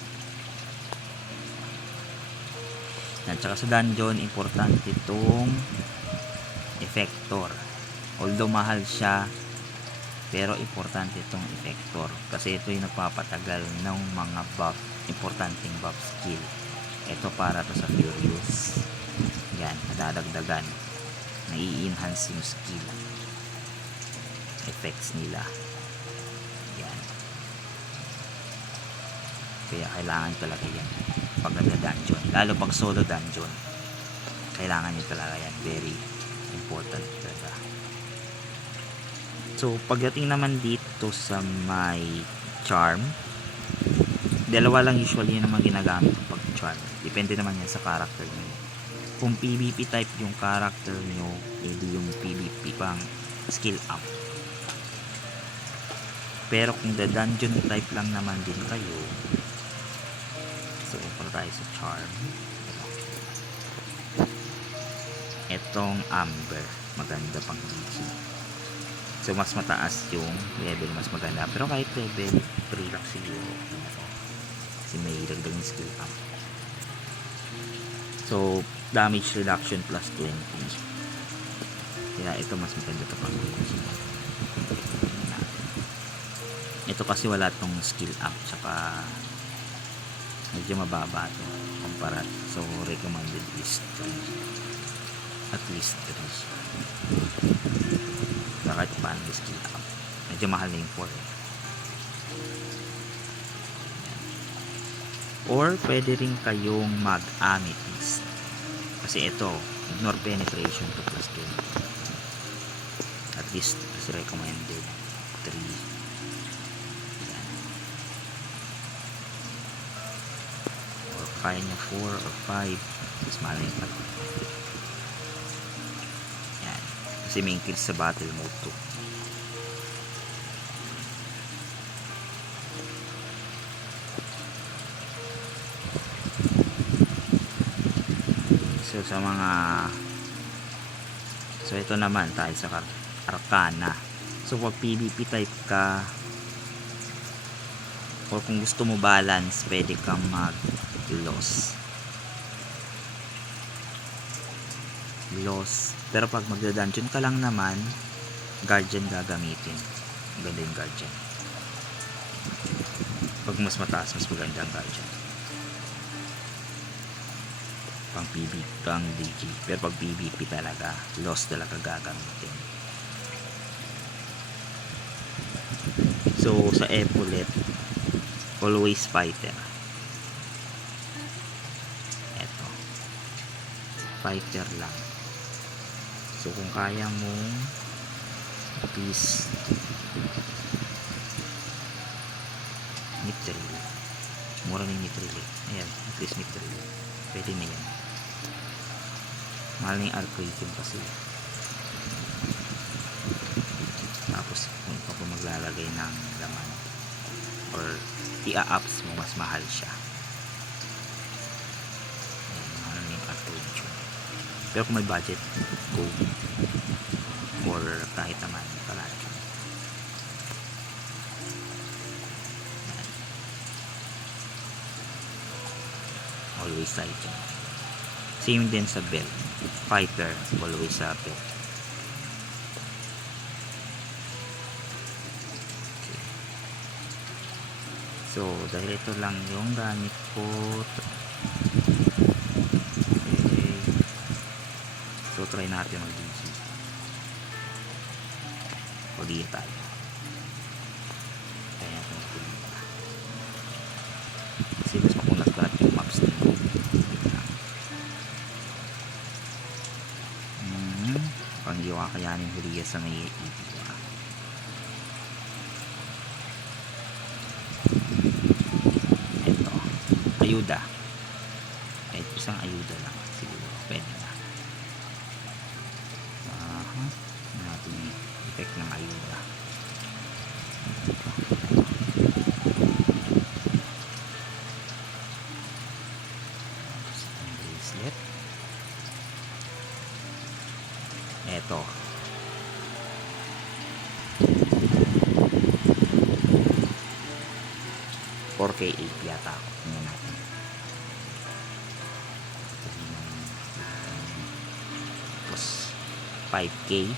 At saka sa dungeon, importante itong effector. Although mahal siya, pero importante itong effector, kasi ito yung nagpapatagal ng mga buff, importanteng buff skill. Ito para to sa Furious. Yan, nadadagdagan, nai-enhance yung skill effects nila. Yan, kaya kailangan talaga yan pag nagda-dungeon, lalo pag solo dungeon, kailangan nyo talaga yan, very important talaga. So pagdating naman dito sa may charm, dalawa lang usually yun naman ginagamit pag charm, depende naman yan sa character nyo. Kung PvP type yung character nyo, edi yung PvP pang skill up. Pero kung the dungeon type lang naman din kayo, so para tayo sa charm, etong amber, maganda pang DG. So mas mataas yung level, mas maganda, pero kahit level 3 lang siguro, kasi may dagdag yung skill up. So damage reduction plus 20, kaya ito mas maganda ito pang DG. Ito kasi wala tong skill up tsaka medyo mababa to kumpara, so recommended is 3, at least 3 kahit paano skill up. Medyo mahal na yung 4 eh. Or pwede rin kayong mag amethyst, kasi ito ignore penetration to plus 20, at least is recommended 3. Yan. Or kaya nyo 4 or 5, mas mahal na yung 5. Yan, kasi may increase sa battle mode to. So sa mga, so ito naman tayo sa Arcana. So pag PvP type ka, or kung gusto mo balance, pwede kang mag loss. Pero pag magda-dungeon ka lang naman, guardian gagamitin. Ganda yung guardian. Pag mas mataas, mas maganda ang guardian. Pang PvP, pang DG. Pero pag PvP talaga, loss talaga gagamitin. So sa epaulet, always fighter. Eto, fighter lang. So kung kaya mo, please mithril. Mura na yung mithril eh. Ayan, at least mithril. Pwede na yan. Mahal na yung arcade kasi. Tapos kung ikaw po maglalagay ng laman or i-ups mo, mas mahal siya. Ayan, mahal na yung arcade. Pero kung may budget, go. Or kahit naman palagi. Always side dyan. Same din sa belt. Fighter, always sa belt. Okay. So, dahil ito lang yung gamit ko. Okay. So, try natin mag-DG. Uli tayo. Kaya natin mag-DG. Kasi mas makunat lahat yung maps nito. Panggiwa kayanin huli sa may ipiwa. Ito, ayuda. Kahit isang ayuda lang siguro pwede na. Natin yung effect ng ayuda. Bracelet. Eto. $4K 8 yata ako. Tingnan natin. Plus 5K.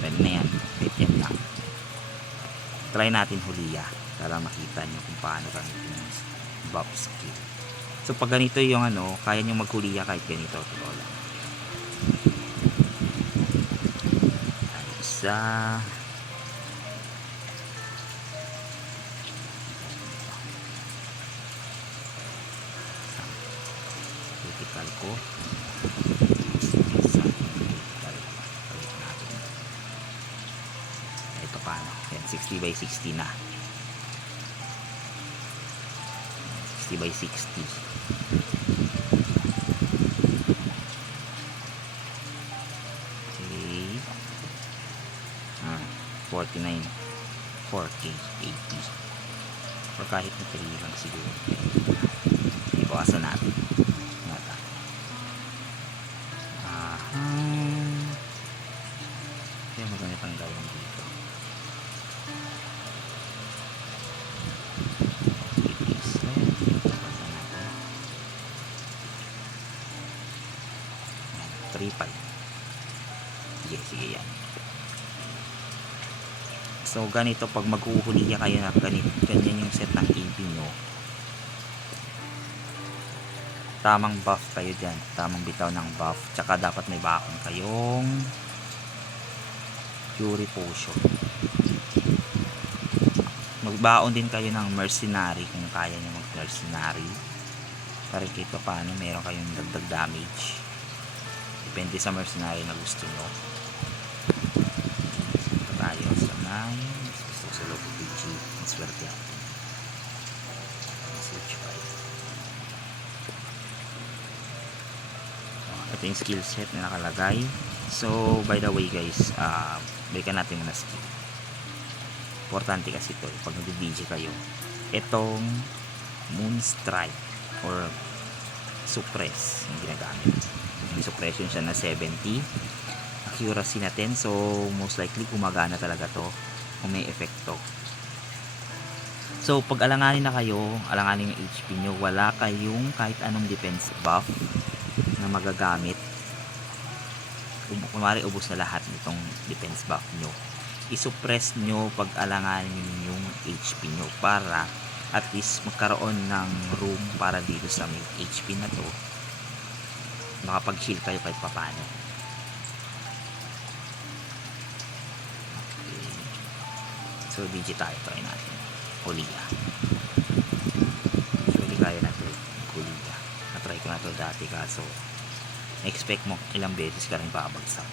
Pwede na yan. Pwede yan lang. Try natin huliya para makita nyo kung paano gamitin yung buff skill. So pag ganito yung ano, kaya nyo maghuliya kahit ganito. Totoo lang. Isa. Critical ko. Isa. Balik natin. Ito paano. Yan, 60 by 60 na. 60 by 60. Okay. 49. 4K 80. Or kahit na 3 lang siguro. Ibawasan natin. Nata. Kaya maganda tanggalin dito. Sige yan. So ganito pag maghuhuli kayo na ganyan yung set ng AP nyo, tamang buff kayo dyan, tamang bitaw ng buff, tsaka dapat may bakon kayong Fury Potion. Magbaon din kayo ng Mercenary kung kaya nyo mag Mercenary, para kahit pa paano meron kayong dagdag damage, depende sa Mercenary na gusto nyo. Ito tayo sa 9, gusto sa loob ng PG, maswerte yan. Switch 5. Ito yung skill set na nakalagay. So by the way guys, balikan natin muna skill. Importante kasi ito pag nag-DJ kayo, itong Moonstrike or Suppress yung ginagamit. Yung suppression siya na 70, accuracy na 10, so most likely gumagana talaga to kung may epekto. So pag alanganin na kayo, alanganin yung HP nyo, wala kayong kahit anong defense buff na magagamit, kumari ubos na lahat nitong defense buff nyo, isuppress nyo pag alanganin yung HP nyo para at least magkaroon ng room para dito sa may HP na to makapag-heal kayo kahit papano. Okay. So DJ tayo, try natin Kuliya. Usually kaya natin Kuliya, na-try ko na to dati kaso expect mo ilang beses ka rin babagsak.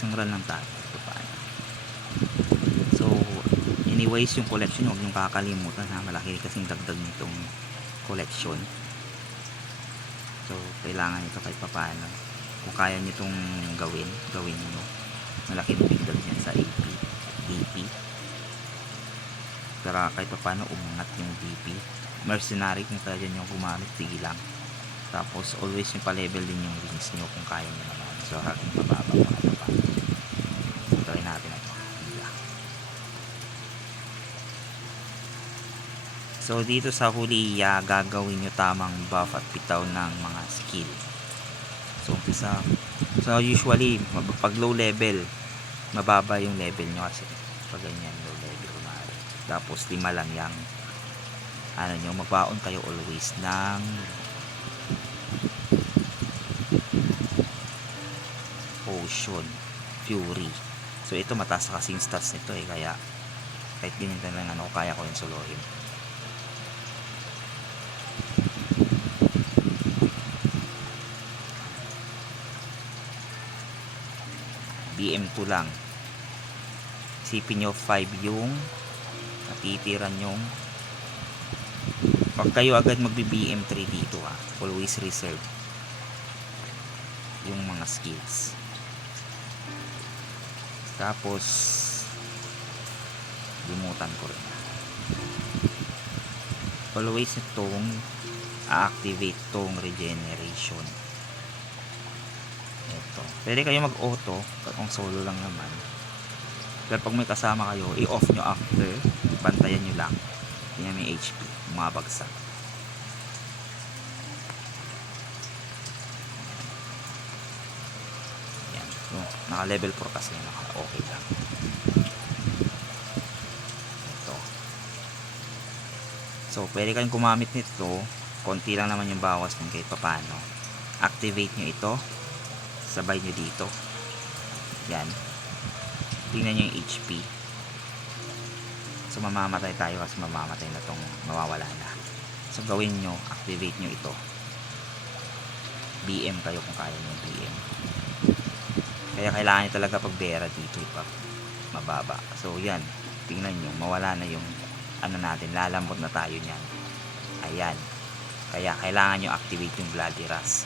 Isang run lang tayo. So anyways, yung collection huwag niyong kakalimutan ha, malaki kasing dagdag nitong collection. So kailangan ito kahit papaano, kung kaya nyo itong gawin nyo, malaki yung bigdag niyan sa AP, DP, para kahit papaano umangat yung DP. Mercenary kung kaya nyo gumamit, sige lang. Tapos always yung pa-level din yung wings nyo kung kaya nyo naman. So haking mababa mga ito pa. Try natin ito. So dito sa Huliya, gagawin nyo tamang buff at bitaw ng mga skill. So umpisa, so usually pag low level, mababa yung level nyo kasi pag ganyan low level kumari. Tapos 5 lang yung ano nyo, magbaon kayo always ng Potion Fury. So ito mataas kasing stats nito kaya kahit ganyan lang ano, kaya ko yung solohin. BM2 lang, isipin nyo 5 yung natitiran yung, pag kayo agad magbi-BM3 dito always reserve yung mga skills. Tapos limutan ko rin, always itong activate tong regeneration. Ito pwede kayo mag auto kung solo lang naman, pero pag may kasama kayo i-off nyo after, bantayan nyo lang kaya may HP mabagsak. Naka level 4 kasi naka okay lang ito. So pwede kayong gumamit nito, konti lang naman yung bawas ng kahit papano. Activate nyo ito, sabay nyo dito, yan, tingnan nyo yung HP. So mamamatay tayo kasi mamamatay na tong, mawawala na. So gawin nyo, activate nyo ito, BM kayo kung kaya nyo BM. Kaya kailangan nyo talaga pag Vera dito ipag mababa. So yan, tingnan nyo, mawala na yung ano natin, lalambot na tayo nyan. Ayan, kaya kailangan nyo activate yung Bloody Rust,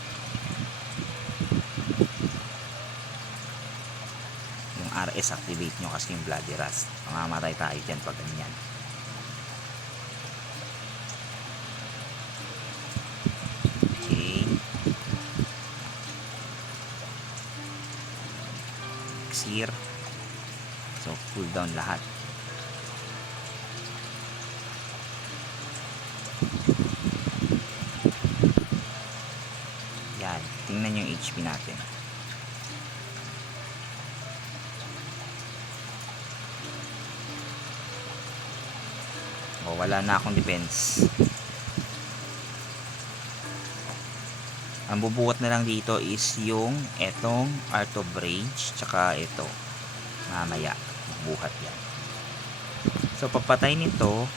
yung RS activate nyo kasi yung Bloody Rust, mamamatay tayo dyan pag ganyan. Okay, clear. So cool down lahat. Yan, tingnan yung HP natin. O, wala na akong defense. Ang bubuhat na lang dito is yung etong Art of Rage, tsaka ito mamaya buhat yan. So papatay nito,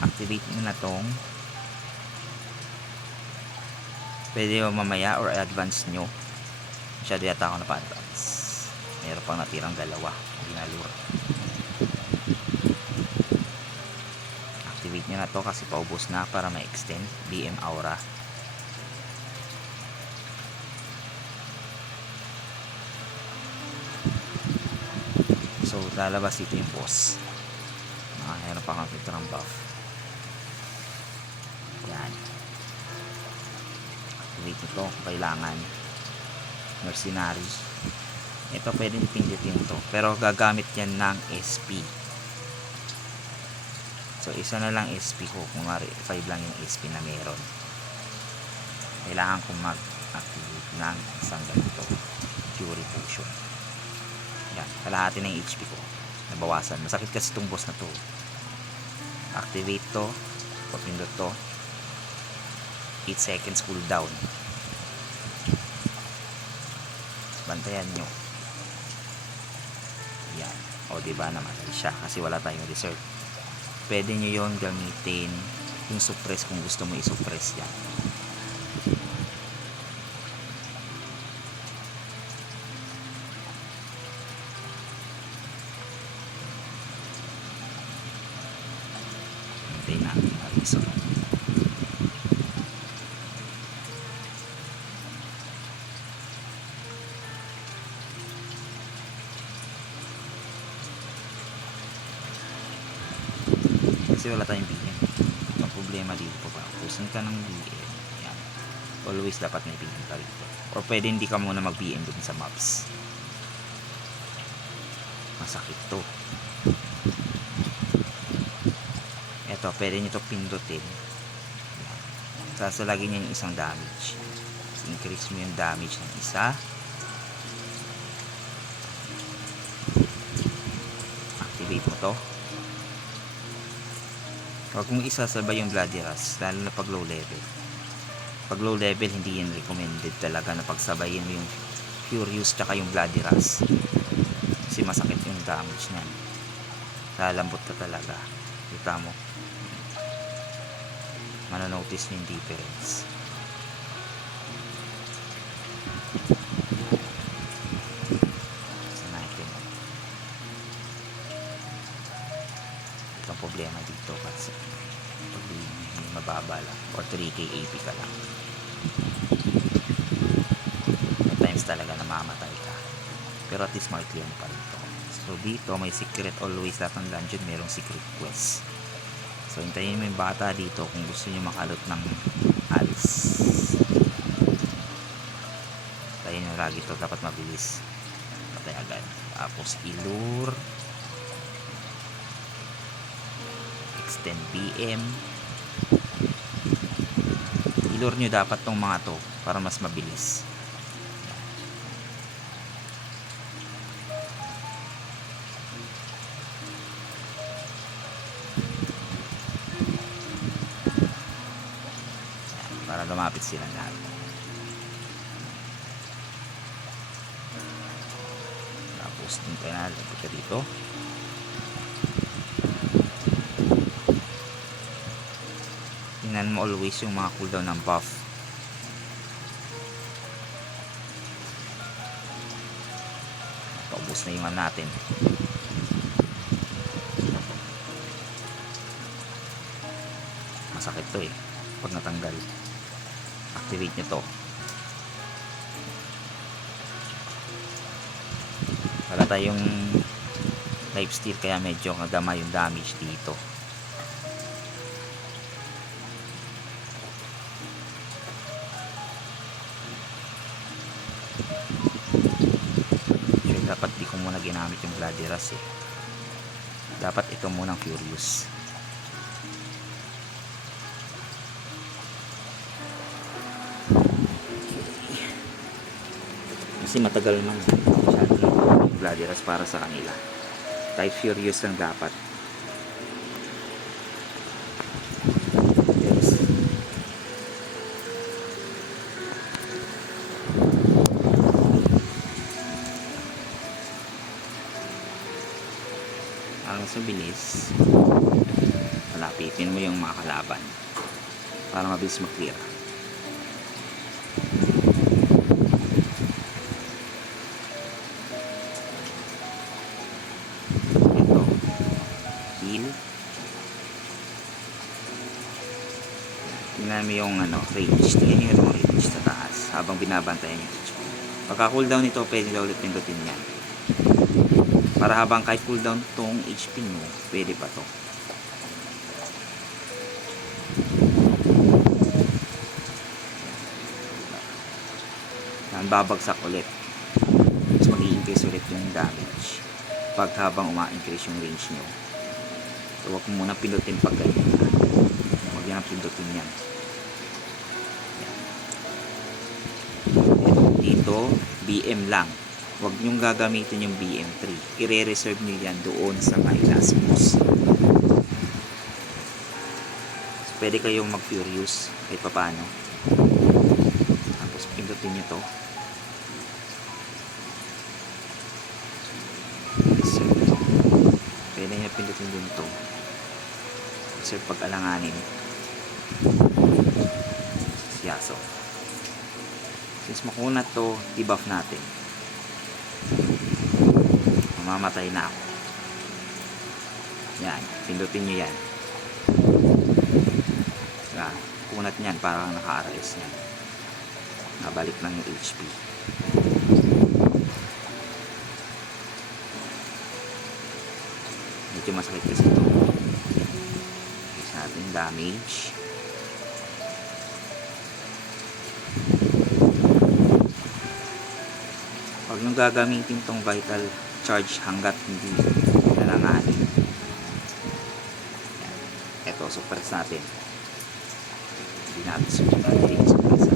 activate mo na tong, pwede mo mamaya or advance nyo. Masyado yata ako na pa-advance, meron pang natirang dalawa, hindi na lure. Activate nyo na to kasi paubos na para ma-extend. BM Aura. So lalabas dito yung boss. Meron pa kang filter ng buff. Yan. Activate ito kung kailangan. Mercenary. Ito pwede pindutin to, pero gagamit yan ng SP. So isa na lang SP ko. Kung 5 lang yung SP na meron, kailangan kong mag-activate ng isang ganito Fury Potion. Yan, kalahati na yung HP ko, nabawasan. Masakit kasi itong boss na to. Activate to, papindot to, 8 seconds cooldown. Bantayan nyo. Yan, o diba namatay siya kasi wala tayong reserve. Pwede nyo yon gamitin yung suppress kung gusto mo i-suppress yan. Hintay natin ma-resolve. Kasi wala tayong BM. Ang problema dito pa, pusin ka ng BM, yan, always dapat may BM ka dito. Or pwede hindi ka muna mag BM dun sa maps. Masakit to. Eto, pwede nyo to pindutin. Sasalagin nyo yung isang damage. Increase mo yung damage ng isa. Activate mo to. Huwag mong isasabay yung Bloody Rust, lalo na pag low level. Pag low level, hindi yan recommended talaga na pagsabayin mo yung Furious tsaka yung Bloody Rust. Kasi masakit yung damage niyan. Lalambot ka talaga. Kita mo, mananotice mo yung difference. Sa natin, ito ang problema dito kasi pag mababa lang or 3k AP ka lang, may times talaga namamatay ka, pero at least makiklear mo pa rin to. So dito may secret, always lahat ng dungeon merong secret quest. So hintayin mo yung bata dito kung gusto nyo makalot ng alis. Hintayin nyo lagi to, dapat mabilis, patay agad. Tapos ilure, extend BM, ilure nyo dapat tong mga to para mas mabilis. Para lumapit sila lahat. Tapos dito na, lapit ka dito. Tingnan mo always yung mga cooldown ng buff. Paubos na yung natin. Masakit to pag natanggal. Activate nyo to. Wala tayong lifesteal kaya medyo kadama yung damage dito. So dapat di ko muna ginamit yung Bloody Rust eh. Dapat ito munang Furious. Kasi matagal man masyado yung Bloody Rust para sa kanila. Type Furious lang dapat. Yes. Ang sa bilis, malapitin mo yung mga kalaban para mabilis mag-clear. Ito, heal. Tingnan mo yung range. Tingnan nyo yung range sa taas habang binabantayan yung HP. Pagka cooldown nito, pwede na ulit pindutin yan. Para habang kahit cooldown tong HP mo, pwede pa to. Yan, babagsak ulit. Tapos mag-i-increase ulit yung damage pag habang uma-increase yung range nyo. So, huwag mo muna pindutin pag ganyan. Huwag yan ang pindutin yan. Dito, BM lang. Huwag nyong gagamitin yung BM3. I-reserve nyo yan doon sa my last boss. So, pwede kayong mag-Furious kahit paano. Tapos pindutin nyo to. Reserve to. Pwede nyo pindutin din to. Reserve pag-alanganin. Yaso. Since makunat to, debuff natin. Mamamatay na ako. Yan, pindutin nyo yan. Yan, kunat nyan, parang naka-RS nyan. Nabalik lang yung HP. Medyo masakit kasi ito. Isa natin damage. Huwag nung gagamitin tong vital charge hanggat hindi nalanganin. Ito, suppress natin. Hindi natin sumunod din sa presa.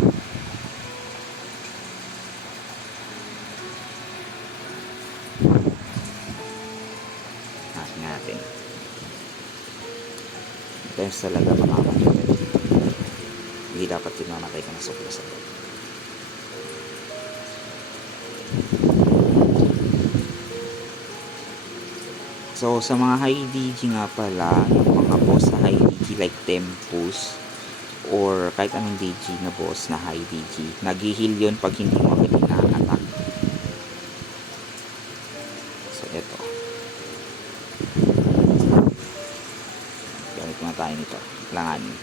Natin. Times talaga makamatay. Hindi dapat tinamatay ka na suppress agad. So, sa mga high DG nga pala, yung mga boss na high DG like Tempus or kahit anong DG na boss na high DG, nag-heal yun pag hindi mo agad na-attack. So, eto. Gamit na tayo nito. Langanin.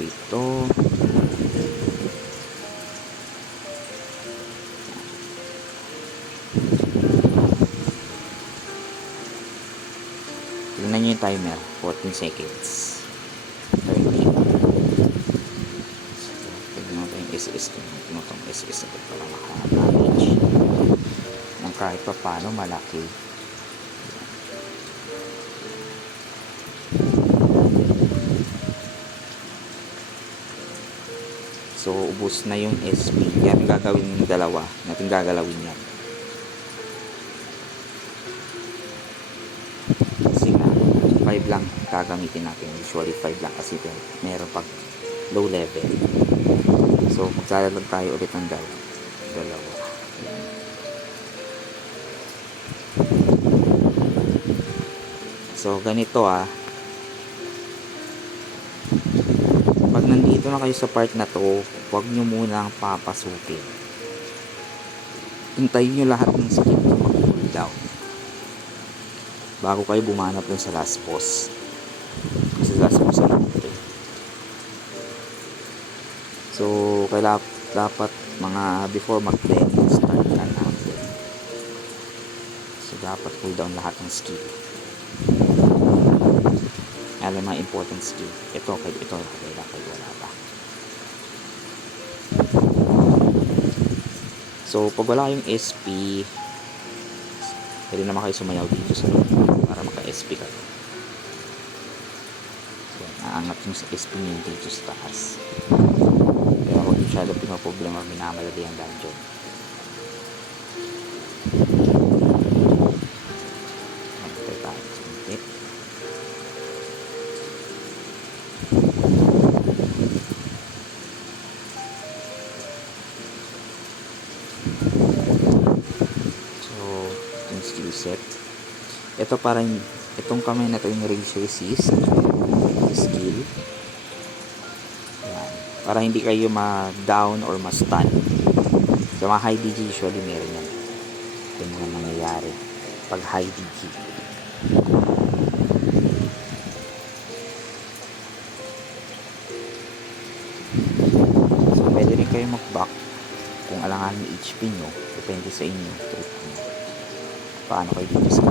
Ito. Tignan nyo yung timer, 14 seconds. 30. So, tignan mo yung SS. Tignan mo itong SS agad para maka-damage. Nang kahit pa paano malaki. So, ubos na yung SP. Yan gagawin yung dalawa. Natin gagalawin yan. Kasi nga, 5 lang gagamitin natin. Usually 5 lang kasi meron pag low level. So, magsalag tayo ulit ng dalawa. So, ganito pag nandito na kayo sa part na to, huwag nyo munang papasukin. Hintayin nyo lahat ng skill nyo mag-cool down bago kayo bumanap dun sa last boss. Kasi last boss na ito. So, kaya dapat mga before mag-blend, start ka natin. So, dapat cool down lahat ng skill. Alam mga important skill. Ito wala pa. So, pag wala yung SP, Pwede naman kayo sumayaw dito sa loob para maka-SP ka. Yan, aangat yung sa SP nyo dito sa taas. Kaya huwag masyado pinaproblema, minamadali ang dungeon. Antay tayo sa kunti. So, yung skill set. Ito parang, itong kamay na ito yung range resist. Skill. Yan. Para hindi kayo ma-down or ma-stun. Sa mga high DG usually meron yan. Ito yung mga nangyayari pag high DG. So pwede rin kayo mag-back kung alangan yung HP nyo. Depende sa inyo. Trip nyo. Paano kayo dito sa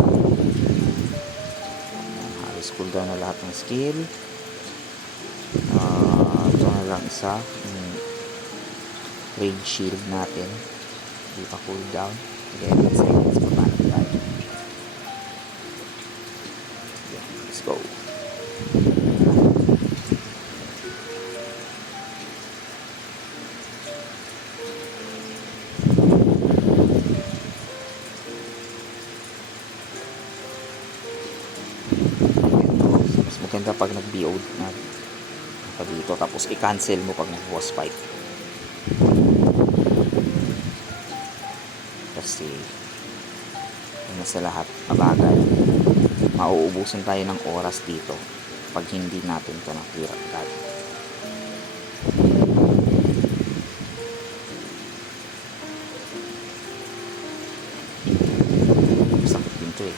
halos cooldown na lahat ng skill. Ito na lang isa, range shield natin, hindi pa cooldown. 11 seconds pa paano tayo. Yeah, let's go. Mas maganda pag nag-BO na dito, tapos i-cancel mo pag nag-boss fight. Kasi una sa lahat, mabagal, mauubusan tayo ng oras dito pag hindi natin ito nakira agad. Sakit din ito eh.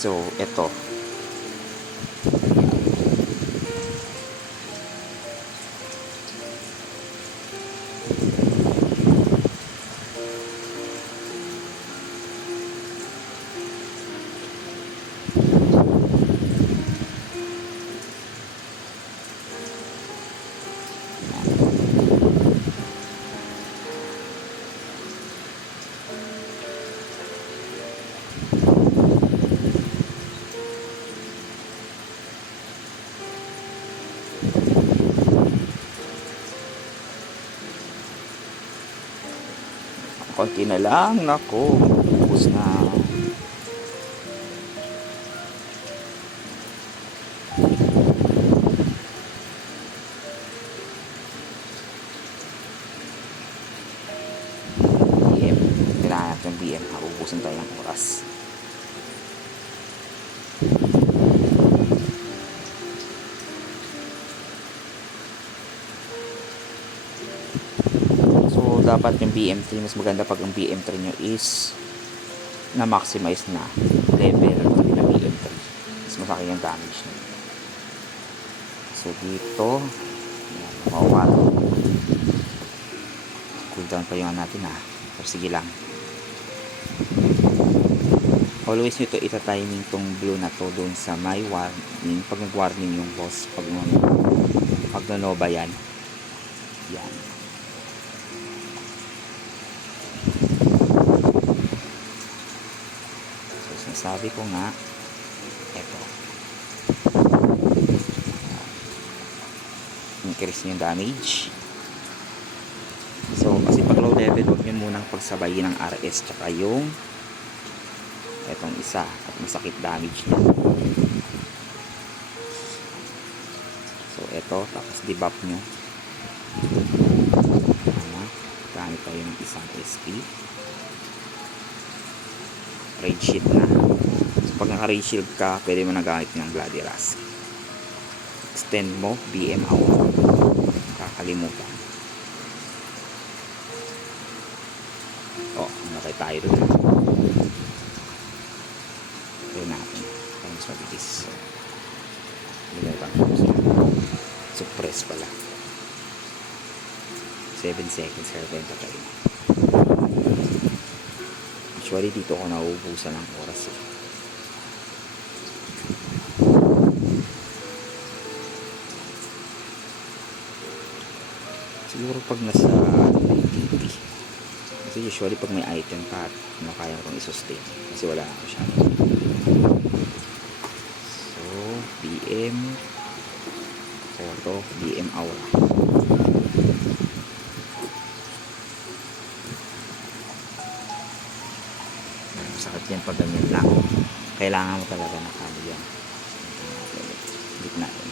So, ito. Konti na lang, nako, ubus na. BM, kailangan natin ng BM, ubusin tayo ng oras. Dapat yung BM3, mas maganda pag ang BM3 nyo is na maximize na level na BM3, mas masaki yung damage nyo. So dito mawawala, cooldown pa yung natin pero sige lang, always nyo to ita-timing tong blue na to doon sa may warning, pag nag-warning yung boss, pag nanoba yan. Sabi ko nga, eto, increase yung damage. So kasi pag low level, huwag nyo munang pagsabayin ng RS tsaka yung etong isa, at masakit damage nyo. So eto, tapos debuff nyo, gamit tayo ng isang SP. Raid shield na. So pag naka-raid shield ka, pwede mo na gamit ng Bloody Rusk. Extend mo, BM out. Kakalimutan. Namatay tayo doon. Ito natin. Kaya mas mabilis. Limutan ko. Suppress pala. 7 seconds kaya tayo patay. Usually dito ako nauubusan ng oras eh. Siguro pag nasa TP. Kasi usually pag may item pa, kaya kong i-sustain. Kasi wala ako siya. So, BM Photo, BM Aura. Sakit yan pag ganyan lang. Kailangan mo talaga na kano yan. Dip natin.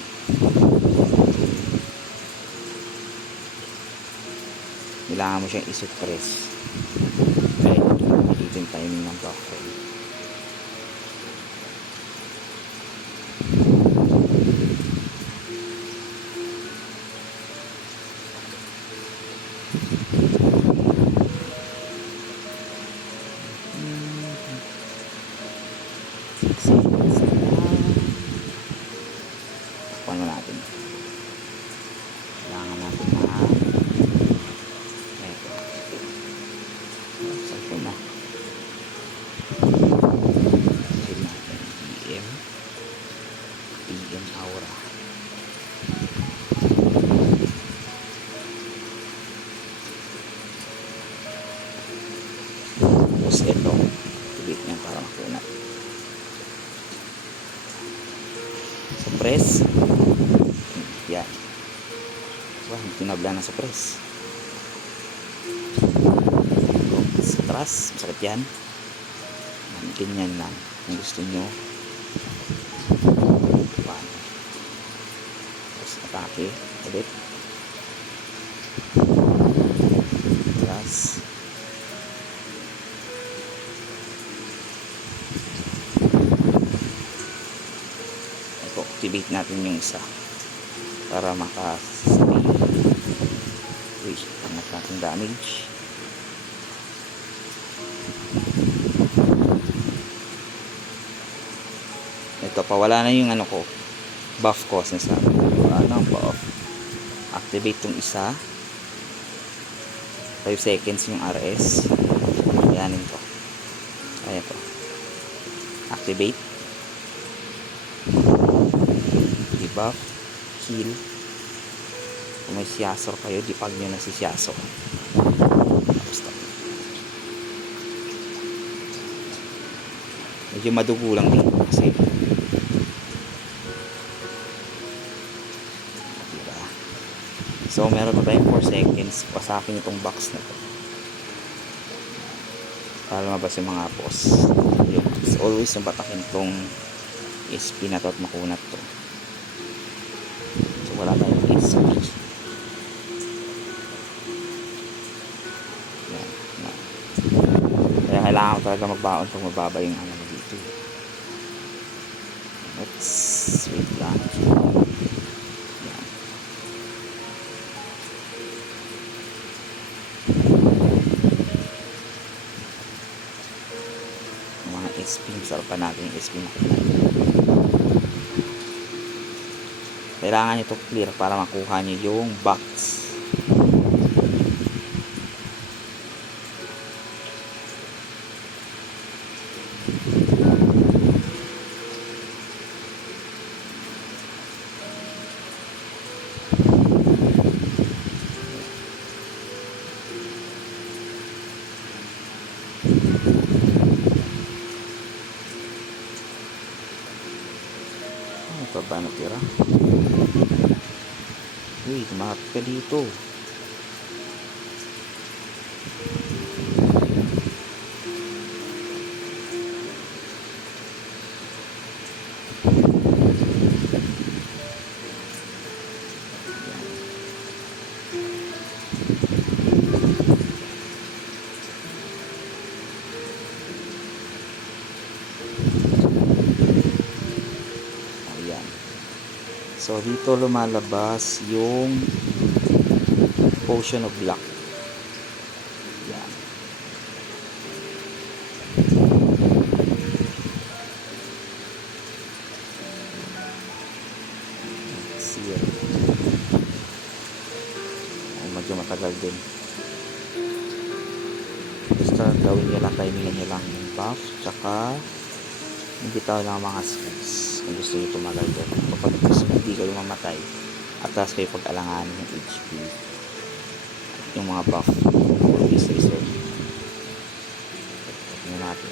Kailangan mo siyang isuppress. Okay, dito yung timing ng block frame. Paano natin? Kailangan natin na eto. Sakto na. Save natin. BM Aura. Tapos ito. Tibit niya para makunat. Sa press. Yan. Wah, tinabla na sa press. Sa truss, masakit yan. Ganyan lang. Kung gusto nyo. Paano? Tapos atake. Ulit. Truss. Ito, activate natin yung isa. Para maka-stay. Wait, pangat natin damage. Ito, pawala na yung ano ko, buff ko. Sinasabi ko, ano ang buff? Activate tong isa. 5 seconds yung RS. Ayanin to. Ayan to. Activate. Debuff. Kill. Kung may siyasor kayo, dipag nyo na si siyasor. Tapos to. Medyo madugo lang din kasi diba? So meron pa tayong 4 seconds pasakin itong box na to para lumabas yung mga boss. It's always yung patakin tong SP na to at makunat to. So wala tayong SP. Yan. Kaya kailangan ko talaga magbaon pag mababa yung ano dito. Let's wait lang. Yan. Yung mga SP, sarapan natin yung SP na kailangan nyo ito clear para makuha nyo yung box. Ano pa ba natira? Uy, tumakap ka dito. Ayan. So dito lumalabas yung potion of luck. Yan. See. Medyo matagal din. Basta gawin nyo lang, timingan nyo lang yung buff, tsaka bitaw lang mga skills kung gusto nyo tumagal doon. Kapag gusto hindi kayo mamatay, atas kayo pag-alanganin yung HP, yung mga buff, always reserve. Tingnan natin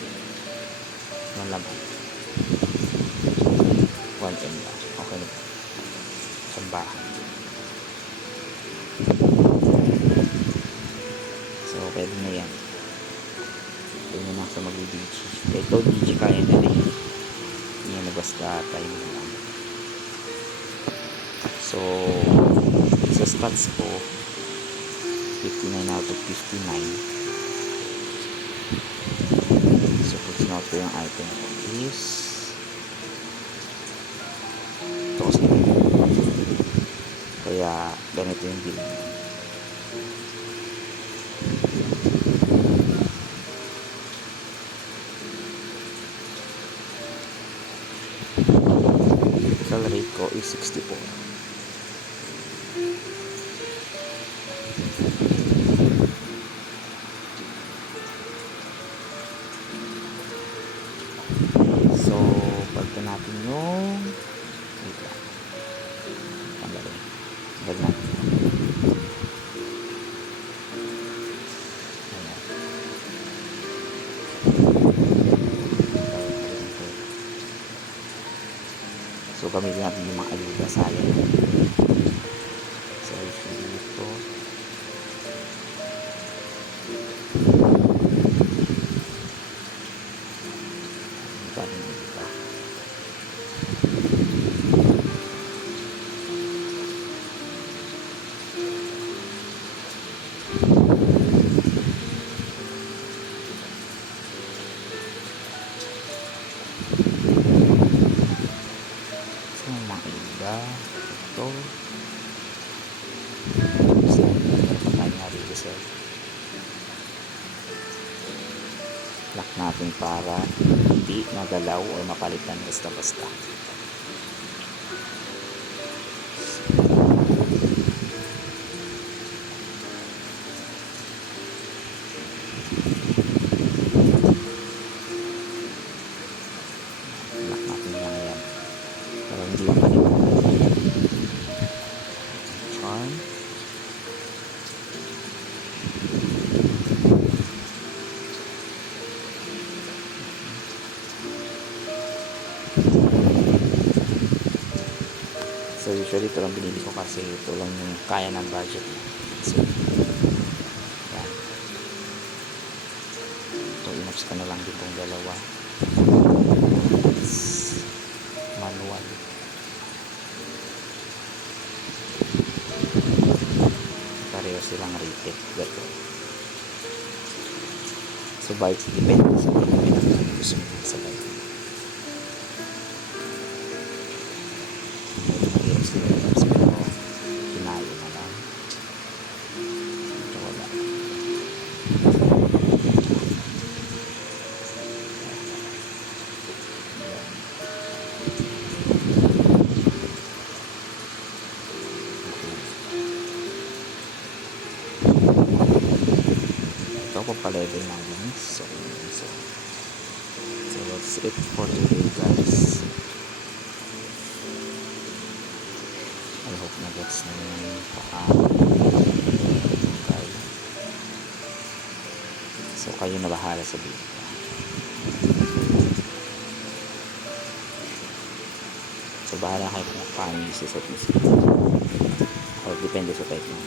yung laman, 1M lang, okay na. Sambahan. So pwede na yan. Pwede na sa mag-DG. Ito DG kaya na rin yan na, basta time lang. So sa stats ko 59 out of 59. So pag sinuot ko yung item ko is ito kasi kaya ganito yung build. Kill rate ko is 64. So pagka natin yung wait lang, tanggalin natin. So gamitin natin yung mga ayuda, sayang. So dito ito lock natin para hindi magalaw o mapalitan basta-basta. Lock natin lang yan para hindi mapalitan. Charm. So usually ito lang binili ko kasi ito lang yung kaya ng budget. So yan. Ito inops ko na lang ditong dalawa. It's manual. Pareho silang rated. Gato. So bike depende sa mga gusto mo sa bike. Kinayo na lang. Ito wala. Ito papalevel namin. So that's it for today, guys. I hope na gets na yung okay. So kayo na bahala sa video. So bahala kayo kung paano yung isa-set mo. O depende sa type mo.